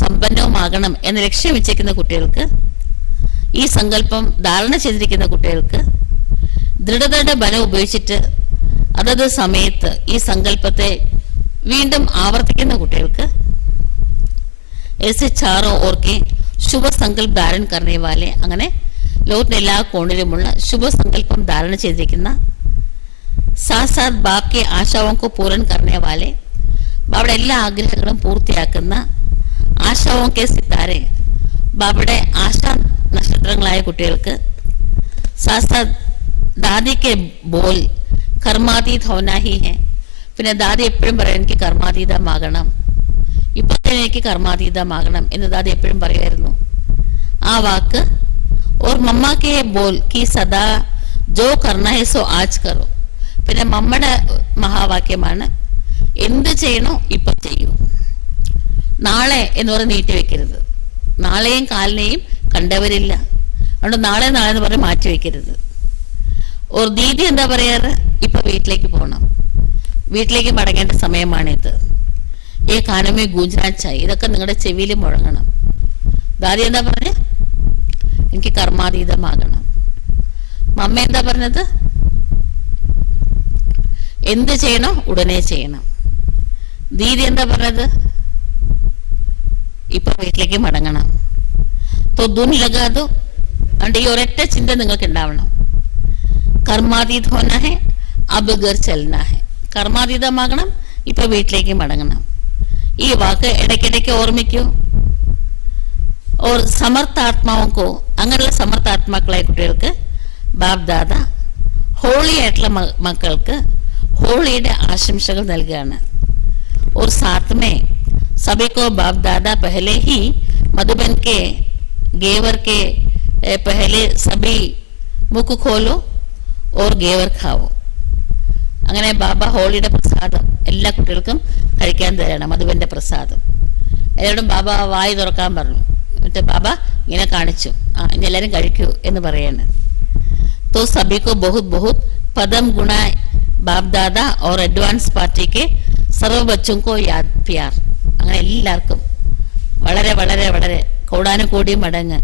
സമ്പന്നവുമാകണം എന്ന് ലക്ഷ്യം വെച്ചിരിക്കുന്ന കുട്ടികൾക്ക്, ഈ സങ്കല്പം ധാരണ ചെയ്തിരിക്കുന്ന കുട്ടികൾക്ക്, ദൃഢതയുടെ ബലം ഉപയോഗിച്ചിട്ട് അതത് സമയത്ത് ഈ സങ്കല്പത്തെ വീണ്ടും ആവർത്തിക്കുന്ന കുട്ടികൾക്ക്, ऐसे चारों ओर के शुभ संकल्प धारण करने वाले, അങ്ങനെ ലോകത്തിന്റെ എല്ലാ കോണിലുമുള്ള ശുഭസങ്കല്പം ധാരണ ചെയ്തിരിക്കുന്ന, സാത്ത് സാത്ത് ബാബ് കെ ആശാവോं को पूर्ण करने वाले, ബാബയുടെ എല്ലാ ആഗ്രഹങ്ങളും പൂർത്തിയാക്കുന്ന ആശാവോं के സിത്താരെ, ബാബയുടെ ആശാ നക്ഷത്രങ്ങളായ കുട്ടികൾക്ക്, സാത്ത് സാത്ത് ദാദി के बोल കർമാതീത് होना ही है. പിന്നെ ദാദി എപ്പോഴും പറയും എനിക്ക് കർമാതീതമാകണം, ഇപ്പൊ തന്നെ എനിക്ക് കർമാതീതമാകണം എന്ന് ദാദി എപ്പോഴും പറയുമായിരുന്നു. ആ വാക്ക് ഓർ മമ്മ കെ ബോൽ കി സദാ ജോ കർണ ഹെ സോ ആജ് കറോ. പിന്നെ മമ്മയുടെ മഹാവാക്യമാണ് എന്ത് ചെയ്യണോ ഇപ്പൊ ചെയ്യൂ, നാളെ എന്ന് പറഞ്ഞ് നീട്ടി വെക്കരുത്. നാളെയും കാലിനെയും കണ്ടവരില്ല, അതുകൊണ്ട് നാളെ എന്ന് പറഞ്ഞ് മാറ്റി വെക്കരുത്. ഓർ ദീദി എന്താ പറയാറ്? ഇപ്പൊ വീട്ടിലേക്ക് പോകണം, വീട്ടിലേക്ക് മടങ്ങേണ്ട സമയമാണിത്. ഈ കാനമേ ഗൂഞ്ചാച്ചായി, ഇതൊക്കെ നിങ്ങളുടെ ചെവിയിൽ മുഴങ്ങണം. ദാദി എന്താ പറഞ്ഞ? എനിക്ക് കർമാതീതമാകണം. മമ്മ എന്താ പറഞ്ഞത്? എന്ത് ചെയ്യണം? ഉടനെ ചെയ്യണം. ദീദി എന്താ പറഞ്ഞത്? ഇപ്പൊ വീട്ടിലേക്ക് മടങ്ങണം. തൊദ്ദൂൻ ലഗാതോ. അതുകൊണ്ട് ഈ ഒരൊറ്റ ചിന്ത നിങ്ങൾക്ക് ഉണ്ടാവണം. കർമാതീത് ഹോന ഹെ, അബ് ഗർ ചലന ഹെ. കർമാതീതമാകണം, ഇപ്പൊ വീട്ടിലേക്ക് മടങ്ങണം. ഈ വാക്ക് ഇടയ്ക്കിടയ്ക്ക് ഓർമ്മിക്കൂ. ഓർ സമർത്ഥാത്മാവോ, അങ്ങനെയുള്ള സമർത്ഥാത്മാക്കളായ കുട്ടികൾക്ക് ബാബ് ദാദ ഹോളി ആയിട്ടുള്ള മക്കൾക്ക് ഹോളിയുടെ ആശംസകൾ നൽകുകയാണ്. और साथ में सभी को बाप दादा पहले ही मधुबन के गेवर के पहले सभी मुख खोलो और गेवर खाओ. അങ്ങനെ ബാബ ഹോളിയുടെ പ്രസാദം എല്ലാ കുട്ടികൾക്കും കഴിക്കാൻ തരാണ്. മധുബന്റെ പ്രസാദം എല്ലാവരും ബാബ വായി തുറക്കാൻ പറഞ്ഞു. എന്നിട്ട് ബാബ ഇങ്ങനെ കാണിച്ചു, ഇനി എല്ലാവരും കഴിക്കൂ എന്ന് പറയാണ്. तो सभी को बहुत बहुत पदम गुणा बाप दादा और एडवांस पार्टी के സർവ ബച്ചോങ്കോ യാദ് പ്യാർ. അങ്ങനെ എല്ലാവർക്കും വളരെ വളരെ വളരെ കോടാനുകോടി മടങ്ങ്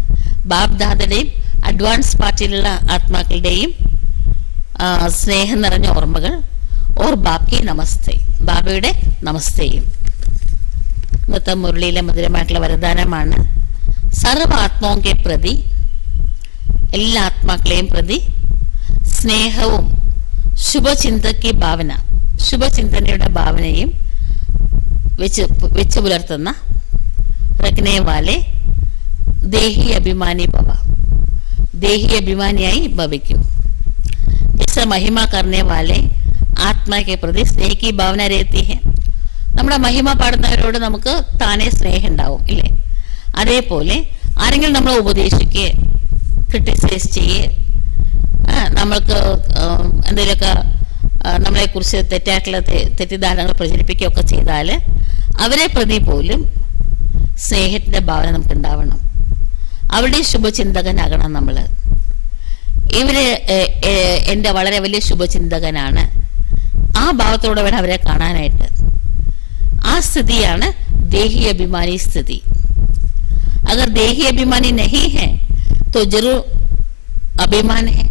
ബാബ് ദാദയുടെയും അഡ്വാൻസ് പാർട്ടിയിലുള്ള ആത്മാക്കളുടെയും സ്നേഹം നിറഞ്ഞ ഓർമ്മകൾ. ഓർ ബാക്കി നമസ്തേ, ബാബയുടെ നമസ്തേയും. ഇന്നത്തെ മുരളിയിലെ മധുരമായിട്ടുള്ള വരദാനമാണ്. സർവ ആത്മാവെ പ്രതി, എല്ലാ ആത്മാക്കളെയും പ്രതി സ്നേഹവും ശുഭചിന്തയ്ക്ക് ഭാവന, ശുഭചിന്തനയുടെ ഭാവനയും വെച്ച് പുലർത്തുന്ന രഖ്നെ വാലെ ദേഹി അഭിമാനി ഭവ, ദേഹി അഭിമാനിയായി ഭവിക്കൂ. ജैसे महिमा करने वाले आत्मा के प्रति स्नेह की भावना रहती है. നമ്മുടെ മഹിമ പാടുന്നവരോട് നമുക്ക് താനെ സ്നേഹം ഉണ്ടാവും ഇല്ലേ? അതേപോലെ ആരെങ്കിലും നമ്മളെ ഉപദേശിക്കുകയെ ക്രിട്ടിസൈസ് ചെയ്യേ, നമ്മൾക്ക് എന്തെങ്കിലുമൊക്കെ നമ്മളെക്കുറിച്ച് തെറ്റായിട്ടുള്ള തെറ്റിദ്ധാരണകൾ പ്രചരിപ്പിക്കുകയൊക്കെ ചെയ്താൽ അവരെ പ്രതി പോലും സ്നേഹത്തിൻ്റെ ഭാവന നമുക്ക് ഉണ്ടാവണം. അവരുടെ ശുഭചിന്തകനാകണം നമ്മൾ. ഇവര് എൻ്റെ വളരെ വലിയ ശുഭചിന്തകനാണ്, ആ ഭാവത്തോടെ വേണം അവരെ കാണാനായിട്ട്. ആ സ്ഥിതിയാണ് ദേഹി അഭിമാനി സ്ഥിതി. അഗർ ദേഹി അഭിമാനി നഹി ഹെ തോ ജറൂർ അഭിമാൻ ഹെ.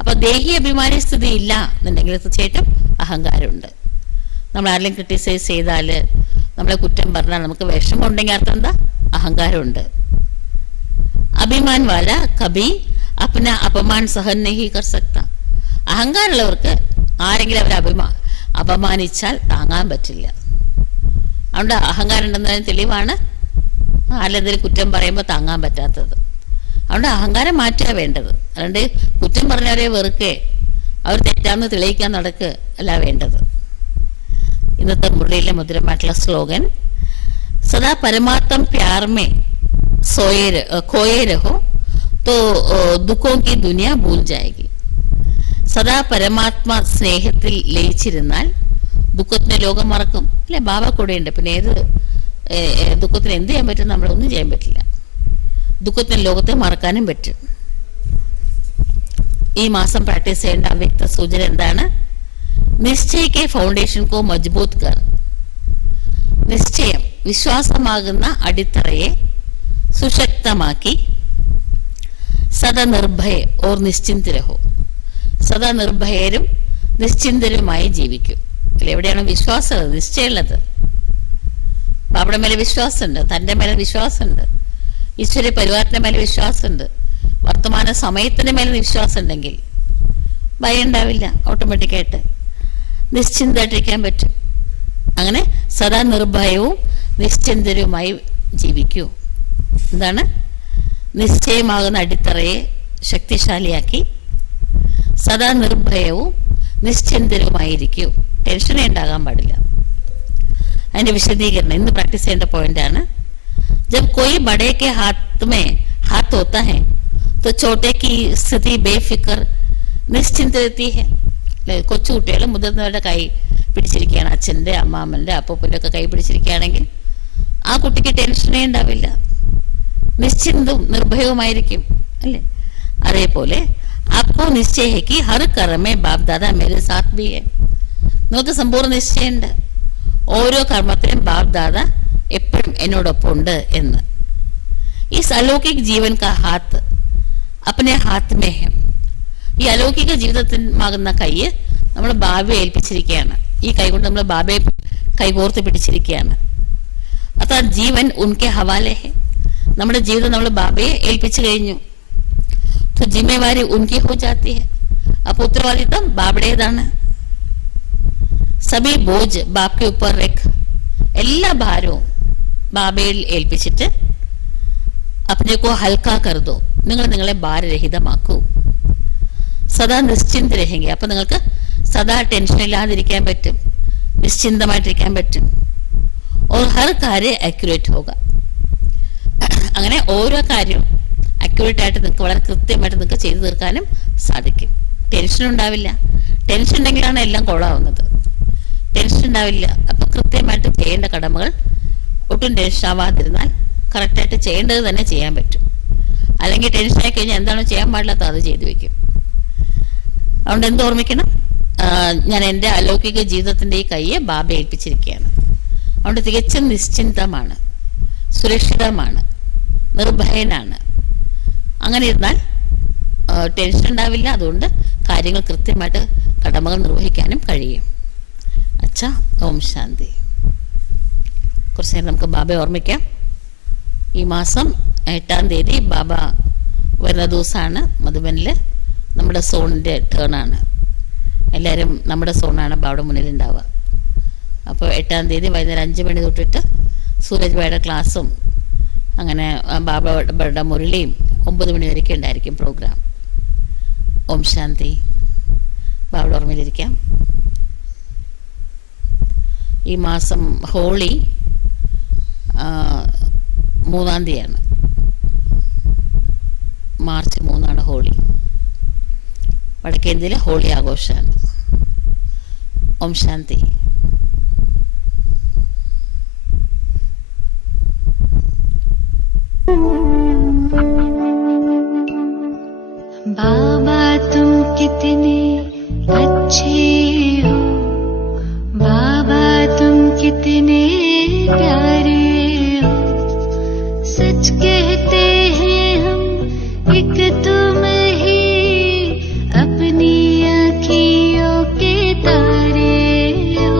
അപ്പൊ ദേഹി അഭിമാനി സ്ഥിതി ഇല്ല എന്നുണ്ടെങ്കിൽ തീർച്ചയായിട്ടും അഹങ്കാരമുണ്ട്. നമ്മൾ ആരെങ്കിലും ക്രിട്ടിസൈസ് ചെയ്താൽ, നമ്മളെ കുറ്റം പറഞ്ഞാൽ നമുക്ക് വിഷമം ഉണ്ടെങ്കിൽ അർത്ഥം എന്താ? അഹങ്കാരമുണ്ട്. അഭിമാൻ വാല കബി അപ്ന അപമാൻ സഹൻ നഹി കർ സക്ത. അഹങ്കാരമുള്ളവർക്ക് ആരെങ്കിലും അവരെ അപമാനിച്ചാൽ താങ്ങാൻ പറ്റില്ല. അതുകൊണ്ട് അഹങ്കാരം ഉണ്ടെന്നതിന് തെളിവാണ് ആരെന്തെങ്കിലും കുറ്റം പറയുമ്പോൾ താങ്ങാൻ പറ്റാത്തത്. അതുകൊണ്ട് അഹങ്കാരം മാറ്റുക വേണ്ടത്. അതുകൊണ്ട് കുറ്റം പറഞ്ഞവരെ വെറുക്കെ അവർ തെറ്റാന്ന് തെളിയിക്കാൻ നടക്കുക അല്ല വേണ്ടത്. ഇന്നത്തെ മുരളിയിലെ മധുരമായിട്ടുള്ള സ്ലോഗൻ സദാ പരമാത്മ പ്യാർ മേ खोए रहो तो दुखों की दुनिया भूल जाएगी. സദാ പരമാത്മ സ്നേഹത്തിൽ ലയിച്ചിരുന്നാൽ ദുഃഖത്തിന് ലോകം മറക്കും അല്ലെ? ബാബ കൂടെയുണ്ട്. പിന്നെ ഏത് ദുഃഖത്തിന് എന്ത് ചെയ്യാൻ പറ്റും? നമ്മളൊന്നും ചെയ്യാൻ പറ്റില്ല. ദുഃഖത്തിന് ലോകത്തെ മറക്കാനും പറ്റും. ഈ മാസം പ്രാക്ടീസ് ചെയ്യേണ്ട അവ്യക്ത സൂചന എന്താണ്? നിശ്ചയിക്കെ ഫൗണ്ടേഷൻ കോ മജ്ബൂത് കർ. നിശ്ചയം, വിശ്വാസമാകുന്ന അടിത്തറയെ സുശക്തമാക്കി സദാ നിർഭയ ഓർ നിശ്ചിന്ത രഹോ. സദാ നിർഭയരും നിശ്ചിന്തരുമായി ജീവിക്കും. എവിടെയാണ് വിശ്വാസം, നിശ്ചയമുള്ളത്? ബാബയുടെ മേലെ വിശ്വാസമുണ്ട്, തൻ്റെ മേലെ വിശ്വാസമുണ്ട്, ഈശ്വര പരിവാരത്തിൻ്റെ മേലെ വിശ്വാസമുണ്ട്, വർത്തമാന സമയത്തിൻ്റെ മേലെ വിശ്വാസം ഉണ്ടെങ്കിൽ ഭയം ഉണ്ടാവില്ല. ഓട്ടോമാറ്റിക്കായിട്ട് നിശ്ചിന്തമായിട്ടിരിക്കാൻ പറ്റും. അങ്ങനെ സദാ നിർഭയവും നിശ്ചിന്തരുമായി ജീവിക്കൂ. എന്താണ്? നിശ്ചയമാകുന്ന അടിത്തറയെ ശക്തിശാലിയാക്കി സദാ നിർഭയവും നിശ്ചിന്തരുമായിരിക്കൂ. ടെൻഷനേ ഉണ്ടാകാൻ പാടില്ല. അതിൻ്റെ വിശദീകരണം ഇന്ന് പ്രാക്ടീസ് ചെയ്യേണ്ട പോയിന്റാണ്. जब कोई बड़े के हाथ में हाथ होता है तो छोटे की स्थिति बेफिक्र निश्चिंत रहती है. കൊച്ചു കുട്ടികൾ മുതിർന്നവരുടെ കൈ പിടിച്ചിരിക്കുകയാണ്, അച്ഛൻ്റെ അമ്മാമ്മൻ്റെ അപ്പൂപ്പൻ്റെ ഒക്കെ കൈ പിടിച്ചിരിക്കുകയാണെങ്കിൽ ആ കുട്ടിക്ക് ടെൻഷനേ ഉണ്ടാവില്ല, നിശ്ചിന്തവും നിർഭയവുമായിരിക്കും അല്ലേ? അതേപോലെ आपको निश्चय है कि हर कर्म में बाप दादा मेरे साथ भी है. നിങ്ങൾക്ക് സമ്പൂർണ്ണ നിശ്ചയമുണ്ട്, ഓരോ കർമ്മത്തിലും ബാബ് ദാദ എപ്പോഴും എന്നോടൊപ്പം ഉണ്ട് എന്ന്. ഈ അലൗകിക ജീവൻ കാ ഹാത്ത് അപ്പനെ ഹാത്ത് മേ ഹെ. ഈ അലൗകിക ജീവിതത്തിനാകുന്ന കൈ നമ്മൾ ബാബയെ ഏൽപ്പിച്ചിരിക്കുകയാണ്. ഈ കൈ കൊണ്ട് നമ്മൾ ബാബയെ കൈകോർത്ത് പിടിച്ചിരിക്കുകയാണ്. അതാ ജീവൻ ഉൻകെ ഹവാലെ ഹെ. നമ്മുടെ ജീവിതം നമ്മൾ ബാബയെ ഏൽപ്പിച്ചു കഴിഞ്ഞു. ജിമ്മേവാരി ഉൻകി ഹോ ജാത്തി ഹെ. അപ്പോൾ ഉത്തരവാദിത്തം ബാബയുടേതാണ്. സബി ബോജ് ബാബ് കെ ഉപ്പർ രഖ്. എല്ലാ ഭാരവും ബാബയിൽ ഏൽപ്പിച്ചിട്ട് അപ്നേക്കോ ഹൽക്കാ കരുതോ. നിങ്ങൾ നിങ്ങളെ ഭാരരഹിതമാക്കൂ. സദാ നിശ്ചിന്ത രഹെങ്കി. അപ്പൊ നിങ്ങൾക്ക് സദാ ടെൻഷൻ ഇല്ലാതിരിക്കാൻ പറ്റും, നിശ്ചിന്തമായിട്ടിരിക്കാൻ പറ്റും. ഓർ ഹർ കാര്യം അക്യുറേറ്റ് ഹോക. അങ്ങനെ ഓരോ കാര്യവും അക്യുറേറ്റ് ആയിട്ട് നിങ്ങൾക്ക് വളരെ കൃത്യമായിട്ട് നിങ്ങൾക്ക് ചെയ്തു തീർക്കാനും സാധിക്കും. ടെൻഷൻ ഉണ്ടാവില്ല. ടെൻഷൻ ഉണ്ടെങ്കിലാണ് എല്ലാം കൊള്ളാവുന്നത്. ടെൻഷൻ ഉണ്ടാവില്ല. അപ്പൊ കൃത്യമായിട്ട് ചെയ്യേണ്ട കടമകൾ ഒട്ടും ടെൻഷൻ ആവാതിരുന്നാൽ കറക്റ്റായിട്ട് ചെയ്യേണ്ടത് തന്നെ ചെയ്യാൻ പറ്റും. അല്ലെങ്കിൽ ടെൻഷൻ ആയി കഴിഞ്ഞാൽ എന്താണോ ചെയ്യാൻ പാടില്ലാത്ത അത് ചെയ്തു വെക്കും. അതുകൊണ്ട് എന്ത് ഓർമ്മിക്കണം? ഞാൻ എൻ്റെ അലൗകിക ജീവിതത്തിൻ്റെ ഈ കയ്യെ ബാബ ഏൽപ്പിച്ചിരിക്കുകയാണ്. അതുകൊണ്ട് തികച്ചും നിശ്ചിന്തമാണ്, സുരക്ഷിതമാണ്, നിർഭയനാണ്. അങ്ങനെ ഇരുന്നാൽ ടെൻഷൻ ഉണ്ടാവില്ല. അതുകൊണ്ട് കാര്യങ്ങൾ കൃത്യമായിട്ട് കടമകൾ നിർവഹിക്കാനും കഴിയും. അച്ഛാ, ഓം ശാന്തി. കുറച്ച് നേരം നമുക്ക് ബാബയെ ഓർമ്മിക്കാം. ഈ മാസം 8-ാം തീയതി ബാബ വരുന്ന ദിവസമാണ്. മധുബനിൽ നമ്മുടെ സോണിൻ്റെ ടേണാണ്. എല്ലാവരും നമ്മുടെ സോണാണ് ബാബയുടെ മുന്നിലുണ്ടാവുക. അപ്പോൾ 8-ാം തീയതി വൈകുന്നേരം 5 മണി തൊട്ടിട്ട് സൂരജ് ഭായിയുടെ ക്ലാസ്സും അങ്ങനെ ബാബയുടെ മുരളിയും 9 മണി വരെയൊക്കെ ഉണ്ടായിരിക്കും പ്രോഗ്രാം. ഓം ശാന്തി. ബാബയുടെ ഓർമ്മയിലിരിക്കാം. ഈ മാസം ഹോളി 3-ാം തീയതിയാണ്. March 3 holy. വടക്കേന്ത്യയിലെ ഹോളി ആഘോഷമാണ്. ഓം ശാന്തി. बाबा तुम कितने अच्छे हो, बाबा तुम कितने प्यारे हो. सच कहते हैं हम एक तुम ही अपनी आँखियों के तारे हो.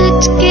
सच के